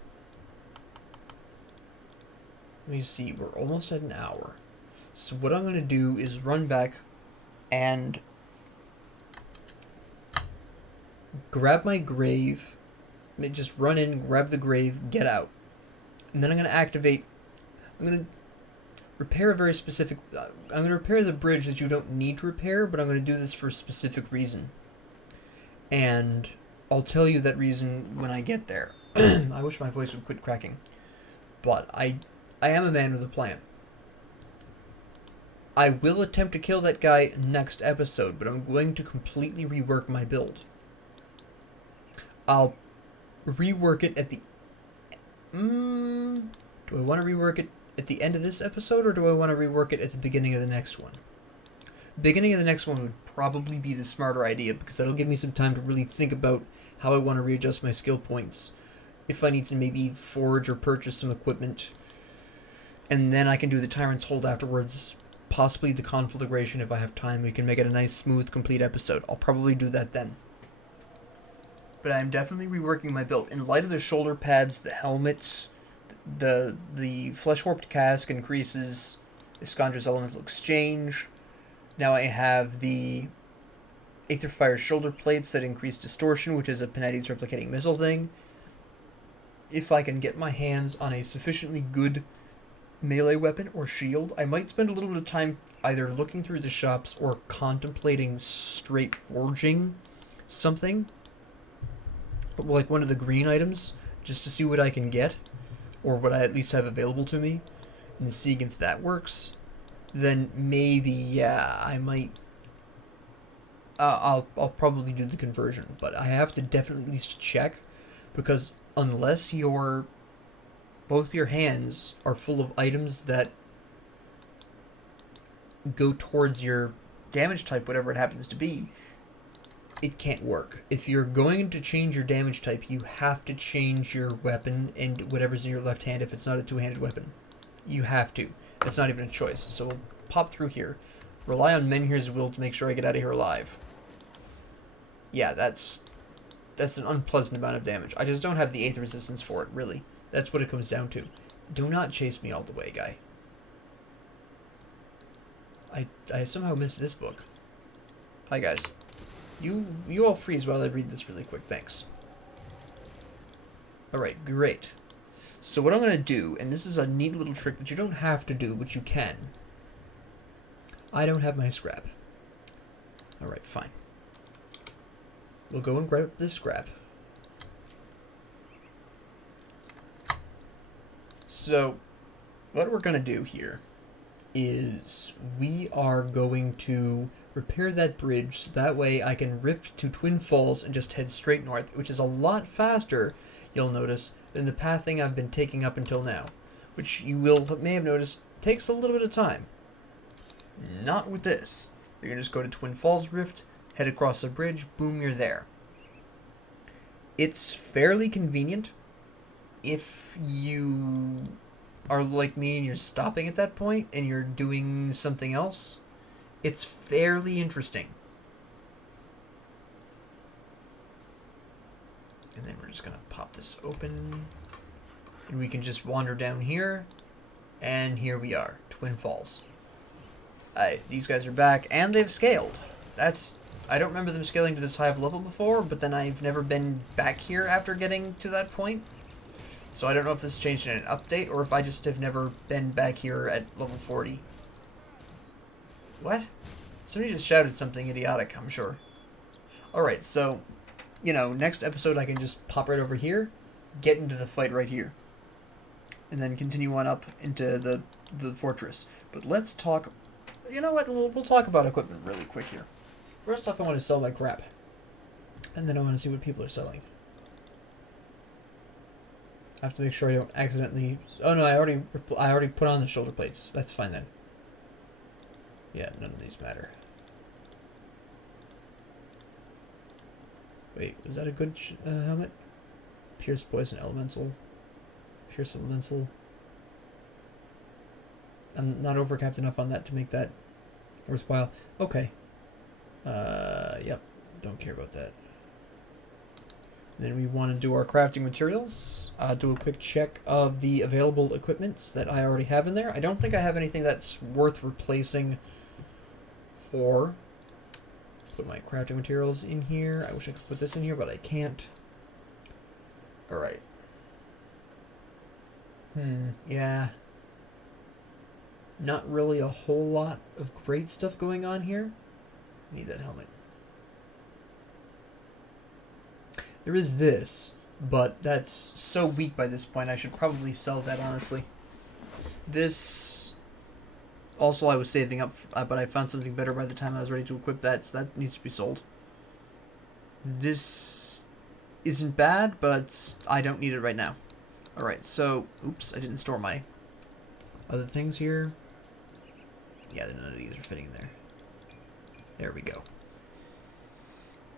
Let me see. We're almost at an hour. So, what I'm going to do is run back and grab my grave. Just run in, grab the grave, get out. And then I'm going to activate... I'm going to repair a very specific... I'm going to repair the bridge that you don't need to repair, but I'm going to do this for a specific reason. And I'll tell you that reason when I get there. I wish my voice would quit cracking. But I am a man with a plan. I will attempt to kill that guy next episode, but I'm going to completely rework my build. I'll rework it at the... do I want to rework it at the end of this episode, or do I want to rework it at the beginning of the next one? Beginning of the next one would probably be the smarter idea, because that'll give me some time to really think about how I want to readjust my skill points. If I need to maybe forge or purchase some equipment. And then I can do the Tyrant's Hold afterwards. Possibly the Conflagration if I have time. We can make it a nice, smooth, complete episode. I'll probably do that then. But I'm definitely reworking my build. In light of the shoulder pads, the helmets, the flesh warped cask increases Iskandra's Elemental Exchange. Now I have the Aetherfire shoulder plates that increase distortion, which is a Panetti's replicating missile thing. If I can get my hands on a sufficiently good melee weapon or shield, I might spend a little bit of time either looking through the shops or contemplating straight forging something, like one of the green items, just to see what I can get, or what I at least have available to me, and seeing if that works. Then maybe, yeah, I might. I'll probably do the conversion, but I have to definitely at least check, because unless both your hands are full of items that go towards your damage type, whatever it happens to be, it can't work. If you're going to change your damage type, you have to change your weapon and whatever's in your left hand if it's not a two-handed weapon. You have to. It's not even a choice. So we'll pop through here. Rely on Menhir's will to make sure I get out of here alive. Yeah, that's an unpleasant amount of damage. I just don't have the Aether resistance for it, really. That's what it comes down to. Do not chase me all the way, guy. I somehow missed this book. Hi, guys. You all freeze while I read this really quick. Thanks. Alright, great. So what I'm going to do, and this is a neat little trick that you don't have to do, but you can. I don't have my scrap. Alright, fine. We'll go and grab this scrap. So, what we're going to do here is we are going to repair that bridge so that way I can rift to Twin Falls and just head straight north, which is a lot faster, you'll notice, than the pathing I've been taking up until now, which you may have noticed takes a little bit of time. Not with this. You're going to just go to Twin Falls Rift, head across the bridge, boom, you're there. It's fairly convenient if you are like me and you're stopping at that point and you're doing something else. It's fairly interesting. And then we're just going to pop this open. And we can just wander down here. And here we are. Twin Falls. These guys are back. And they've scaled. I don't remember them scaling to this high of level before. But then I've never been back here after getting to that point. So I don't know if this changed in an update. Or if I just have never been back here at level 40. What? Somebody just shouted something idiotic, I'm sure. Alright, so, next episode I can just pop right over here, get into the fight right here, and then continue on up into the fortress. But let's talk, you know what, we'll talk about equipment really quick here. First off, I want to sell my crap, and then I want to see what people are selling. I have to make sure I don't accidentally, oh no, I already put on the shoulder plates, that's fine then. Yeah, none of these matter. Wait, was that a good helmet? Pierce Poison Elemental. Pierce Elemental. I'm not overcapped enough on that to make that worthwhile. Okay. Yep. Don't care about that. Then we want to do our crafting materials. Do a quick check of the available equipments that I already have in there. I don't think I have anything that's worth replacing for. Put my crafting materials in here. I wish I could put this in here, but I can't. Alright. Yeah. Not really a whole lot of great stuff going on here. Need that helmet. There is this, but that's so weak by this point, I should probably sell that, honestly. This, also I was saving up, but I found something better by the time I was ready to equip that, so that needs to be sold. This isn't bad, but I don't need it right now. Alright, so, oops, I didn't store my other things here. Yeah, none of these are fitting in there. There we go.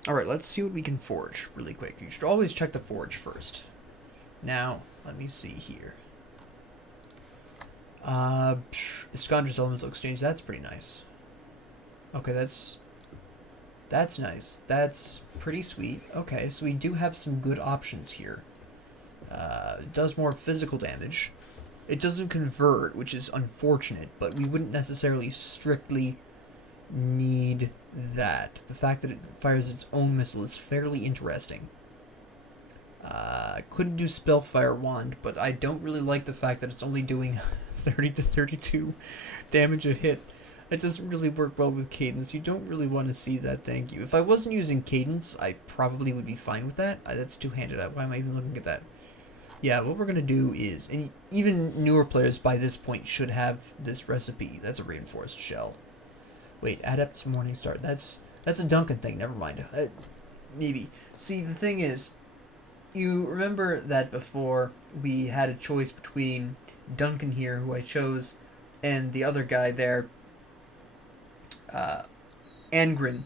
Alright, let's see what we can forge really quick. You should always check the forge first. Now, let me see here. Iskandra's Elemental Exchange, that's pretty nice. Okay, that's nice. That's pretty sweet. Okay, so we do have some good options here. It does more physical damage. It doesn't convert, which is unfortunate, but we wouldn't necessarily strictly need that. The fact that it fires its own missile is fairly interesting. I couldn't do Spellfire Wand, but I don't really like the fact that it's only doing 30 to 32 damage a hit. It doesn't really work well with Cadence. You don't really want to see that, thank you. If I wasn't using Cadence, I probably would be fine with that. That's two-handed. Why am I even looking at that? Yeah, what we're going to do is, and even newer players by this point should have this recipe. That's a reinforced shell. Wait, Adept's Morningstar. That's a Duncan thing, never mind. Maybe. See, the thing is, you remember that before we had a choice between Duncan here, who I chose, and the other guy there, Angren.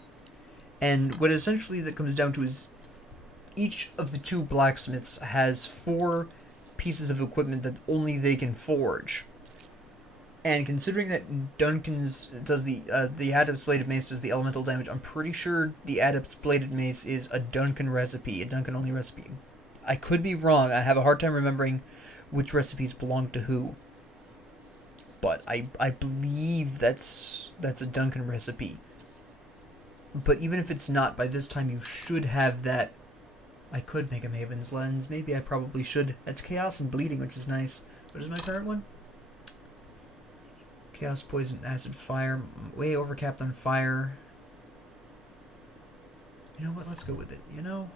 And what essentially that comes down to is each of the two blacksmiths has 4 pieces of equipment that only they can forge. And considering that Duncan's does the Adept's Bladed Mace does the elemental damage, I'm pretty sure the Adept's Bladed Mace is a Duncan recipe, a Duncan only recipe. I could be wrong. I have a hard time remembering which recipes belong to who. But I believe that's a Duncan recipe. But even if it's not, by this time you should have that. I could make a Maiven's Lens. Maybe I probably should. That's Chaos and Bleeding, which is nice. What is my current one? Chaos, Poison, Acid, Fire. Way overcapped on Fire. You know what? Let's go with it. You know?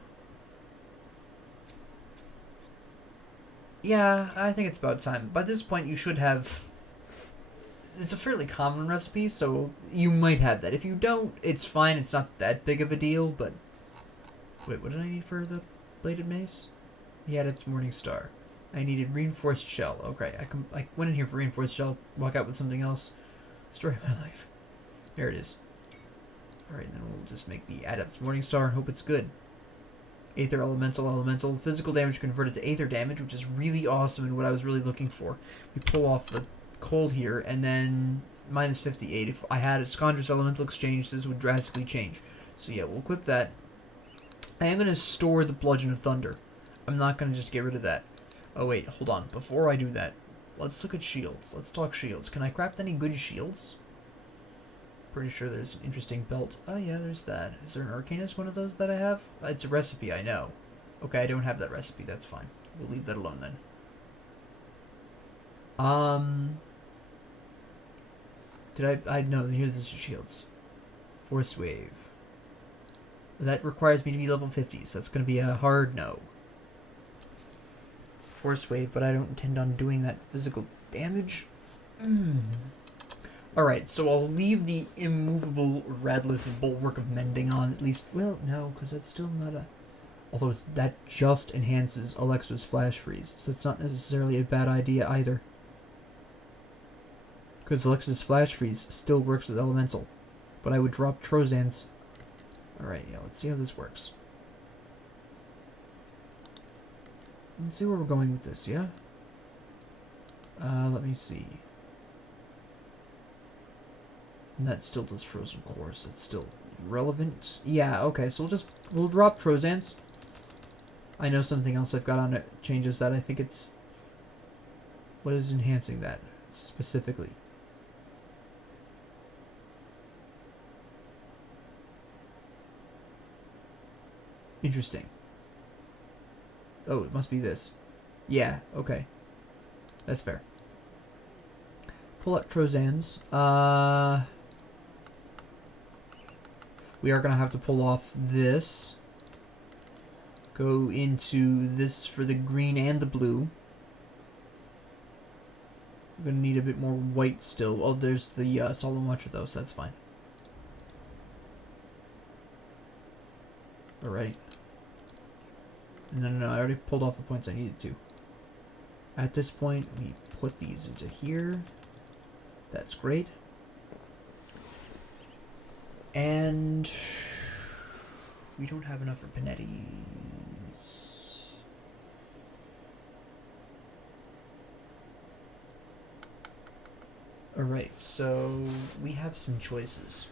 Yeah, I think it's about time. By this point, you should have... It's a fairly common recipe, so you might have that. If you don't, it's fine. It's not that big of a deal, but... Wait, what did I need for the Bladed Mace? Yeah, that's Morningstar. I needed Reinforced Shell. Okay, I went in here for Reinforced Shell, walk out with something else. Story of my life. There it is. Alright, then we'll just make the Adept's Morningstar and hope it's good. Aether, Elemental. Physical damage converted to Aether damage, which is really awesome and what I was really looking for. We pull off the cold here, and then minus 58. If I had Iskandra's Elemental Exchange, this would drastically change. So yeah, we'll equip that. I am going to store the Bludgeon of Thunder. I'm not going to just get rid of that. Oh wait, hold on. Before I do that, let's look at shields. Let's talk shields. Can I craft any good shields? Pretty sure there's an interesting belt. Oh yeah, there's that. Is there an Arcanist one of those that I have? It's a recipe, I know. Okay, I don't have that recipe. That's fine. We'll leave that alone then. No, here's the shields. Force Wave. That requires me to be level 50, so that's going to be a hard no. Force Wave, but I don't intend on doing that physical damage. Alright, so I'll leave the immovable Radless Bulwark of Mending on, at least. Well, no, because it's still not a... Although that just enhances Olexra's Flash Freeze, so it's not necessarily a bad idea either. Because Olexra's Flash Freeze still works with Elemental. But I would drop Trozan's... Alright, yeah, let's see how this works. Let's see where we're going with this, yeah? Let me see. And that still does Frozen Core, so it's still relevant. Yeah, okay, so we'll drop Trozan's. I know something else I've got on it changes that. I think it's... What is enhancing that, specifically? Interesting. Oh, it must be this. Yeah, okay. That's fair. Pull up Trozan's. We are going to have to pull off this. Go into this for the green and the blue. We're going to need a bit more white still. Oh, there's the Solemn Watcher though, so that's fine. Alright. No, I already pulled off the points I needed to. At this point, we put these into here. That's great. And we don't have enough for Panetti's. Alright, so we have some choices.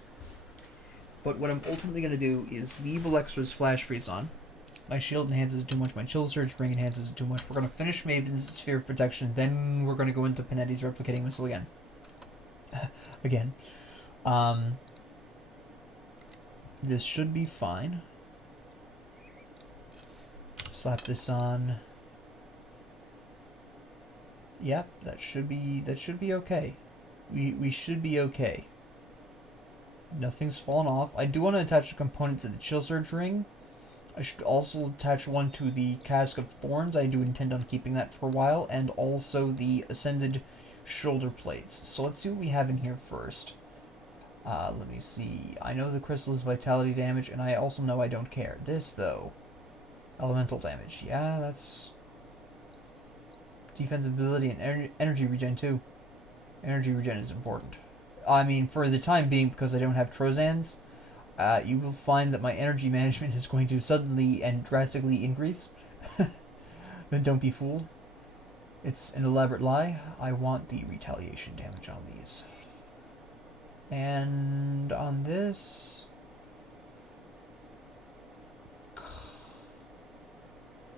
But what I'm ultimately going to do is leave Olexra's Flash Freeze on. My shield enhances too much. My chill surge ring enhances too much. We're going to finish Maiven's sphere of protection. Then we're going to go into Panetti's replicating missile again. Again. This should be fine. Slap this on. Yep, that should be okay. We should be okay. Nothing's fallen off. I do want to attach a component to the chill surge ring. I should also attach one to the Cask of Thorns. I do intend on keeping that for a while, and also the Ascended shoulder plates. So let's see what we have in here first. Let me see. I know the crystal is vitality damage, and I also know I don't care. This, though, elemental damage. Yeah, that's defensive ability and energy regen, too. Energy regen is important. I mean, for the time being, because I don't have Trozans, you will find that my energy management is going to suddenly and drastically increase. Then don't be fooled. It's an elaborate lie. I want the retaliation damage on these. And on this...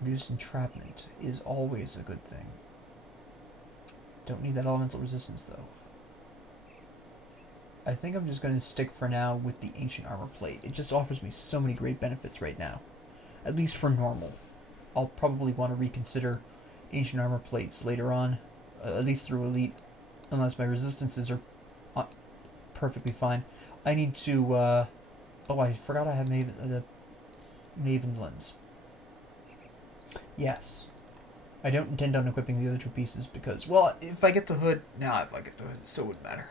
Reduced entrapment is always a good thing. Don't need that elemental resistance, though. I think I'm just going to stick for now with the Ancient Armor Plate. It just offers me so many great benefits right now. At least for normal. I'll probably want to reconsider Ancient Armor Plates later on. At least through Elite. Unless my resistances are perfectly fine. I need to... oh, I forgot I have the Maiven lens. Yes. I don't intend on equipping the other two pieces because... Well, if I get the hood... Nah, if I get the hood, it still wouldn't matter.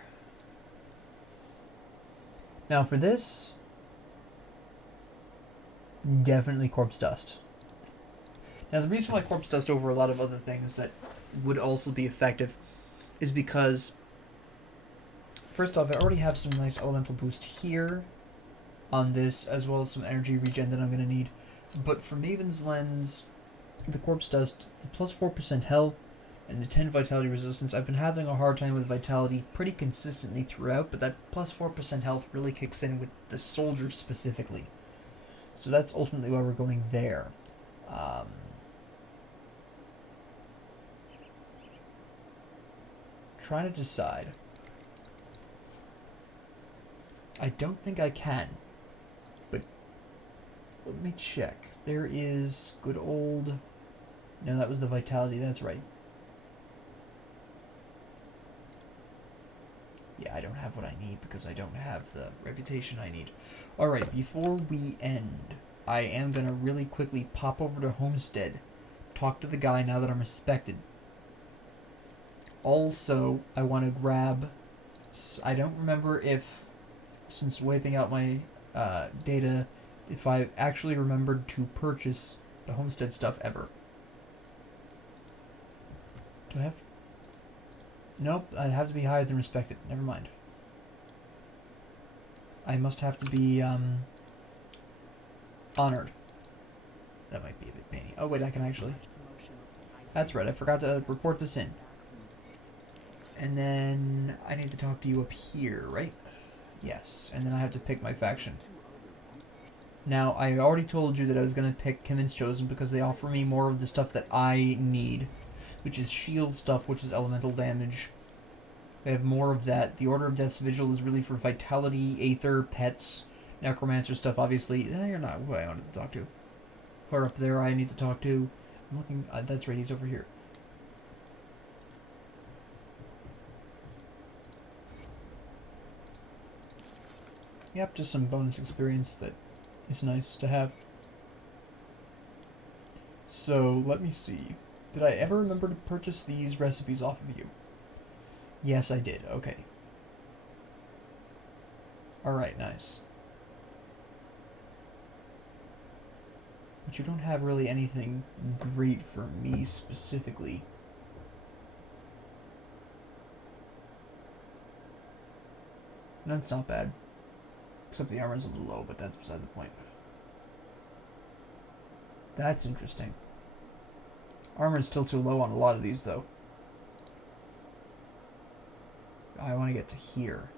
Now for this, definitely Corpse Dust. Now the reason why Corpse Dust over a lot of other things that would also be effective is because, first off, I already have some nice elemental boost here on this, as well as some energy regen that I'm going to need. But for Maiven's Lens, the Corpse Dust, the plus 4% health, and the 10 vitality resistance. I've been having a hard time with vitality pretty consistently throughout, but that plus 4% health really kicks in with the soldier specifically. So that's ultimately why we're going there. Trying to decide. I don't think I can, but let me check. There is good old... No, that was the vitality, that's right. Yeah, I don't have what I need because I don't have the reputation I need. Alright, before we end, I am going to really quickly pop over to Homestead, talk to the guy now that I'm respected. Also, I want to grab... I don't remember if, since wiping out my data, if I actually remembered to purchase the Homestead stuff ever. Do I have... Nope, I have to be higher than respected. Never mind. I must have to be, honored. That might be a bit painy. Oh, wait, I can actually... That's right, I forgot to report this in. And then I need to talk to you up here, right? Yes, and then I have to pick my faction. Now, I already told you that I was going to pick Kimin's Chosen because they offer me more of the stuff that I need, which is shield stuff, which is elemental damage. They have more of that. The Order of Death's Vigil is really for vitality, aether, pets, necromancer stuff, obviously. You're not who I wanted to talk to. Far up there I need to talk to. I'm looking... that's right, he's over here. Yep, just some bonus experience that is nice to have. So, let me see. Did I ever remember to purchase these recipes off of you? Yes, I did. Okay. Alright, nice. But you don't have really anything great for me specifically. That's not bad. Except the armor's a little low, but that's beside the point. That's interesting. Armor's still too low on a lot of these, though. I want to get to here.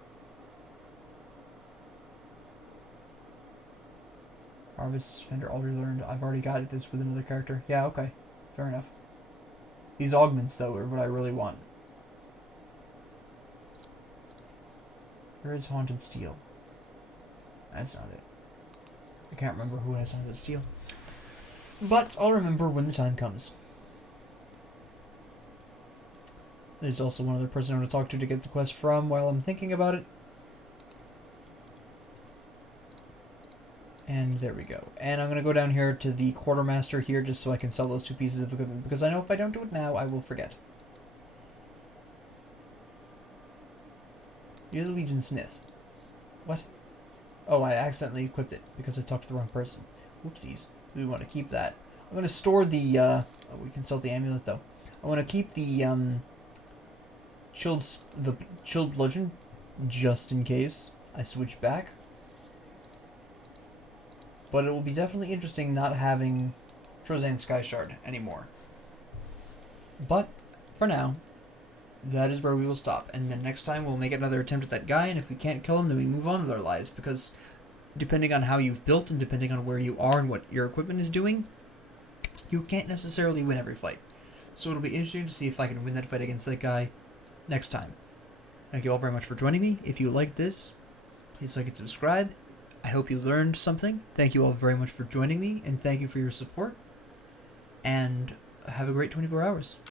Harvest Fender already learned. I've already got this with another character. Yeah, okay. Fair enough. These augments, though, are what I really want. Where is Haunted Steel? That's not it. I can't remember who has Haunted Steel. But I'll remember when the time comes. There's also one other person I want to talk to get the quest from while I'm thinking about it. And there we go. And I'm going to go down here to the quartermaster here just so I can sell those 2 pieces of equipment, because I know if I don't do it now, I will forget. You're the Legion Smith. What? Oh, I accidentally equipped it because I talked to the wrong person. Whoopsies. We want to keep that. I'm going to store the, oh, we can sell the amulet though. I want to keep the, chilled bludgeon just in case I switch back. But it will be definitely interesting not having Trozan Sky Shard anymore. But, for now, that is where we will stop. And then next time we'll make another attempt at that guy, and if we can't kill him, then we move on with our lives. Because depending on how you've built and depending on where you are and what your equipment is doing, you can't necessarily win every fight. So it'll be interesting to see if I can win that fight against that guy next time. Thank you all very much for joining me. If you liked this, please like and subscribe. I hope you learned something. Thank you all very much for joining me, and thank you for your support. And have a great 24 hours.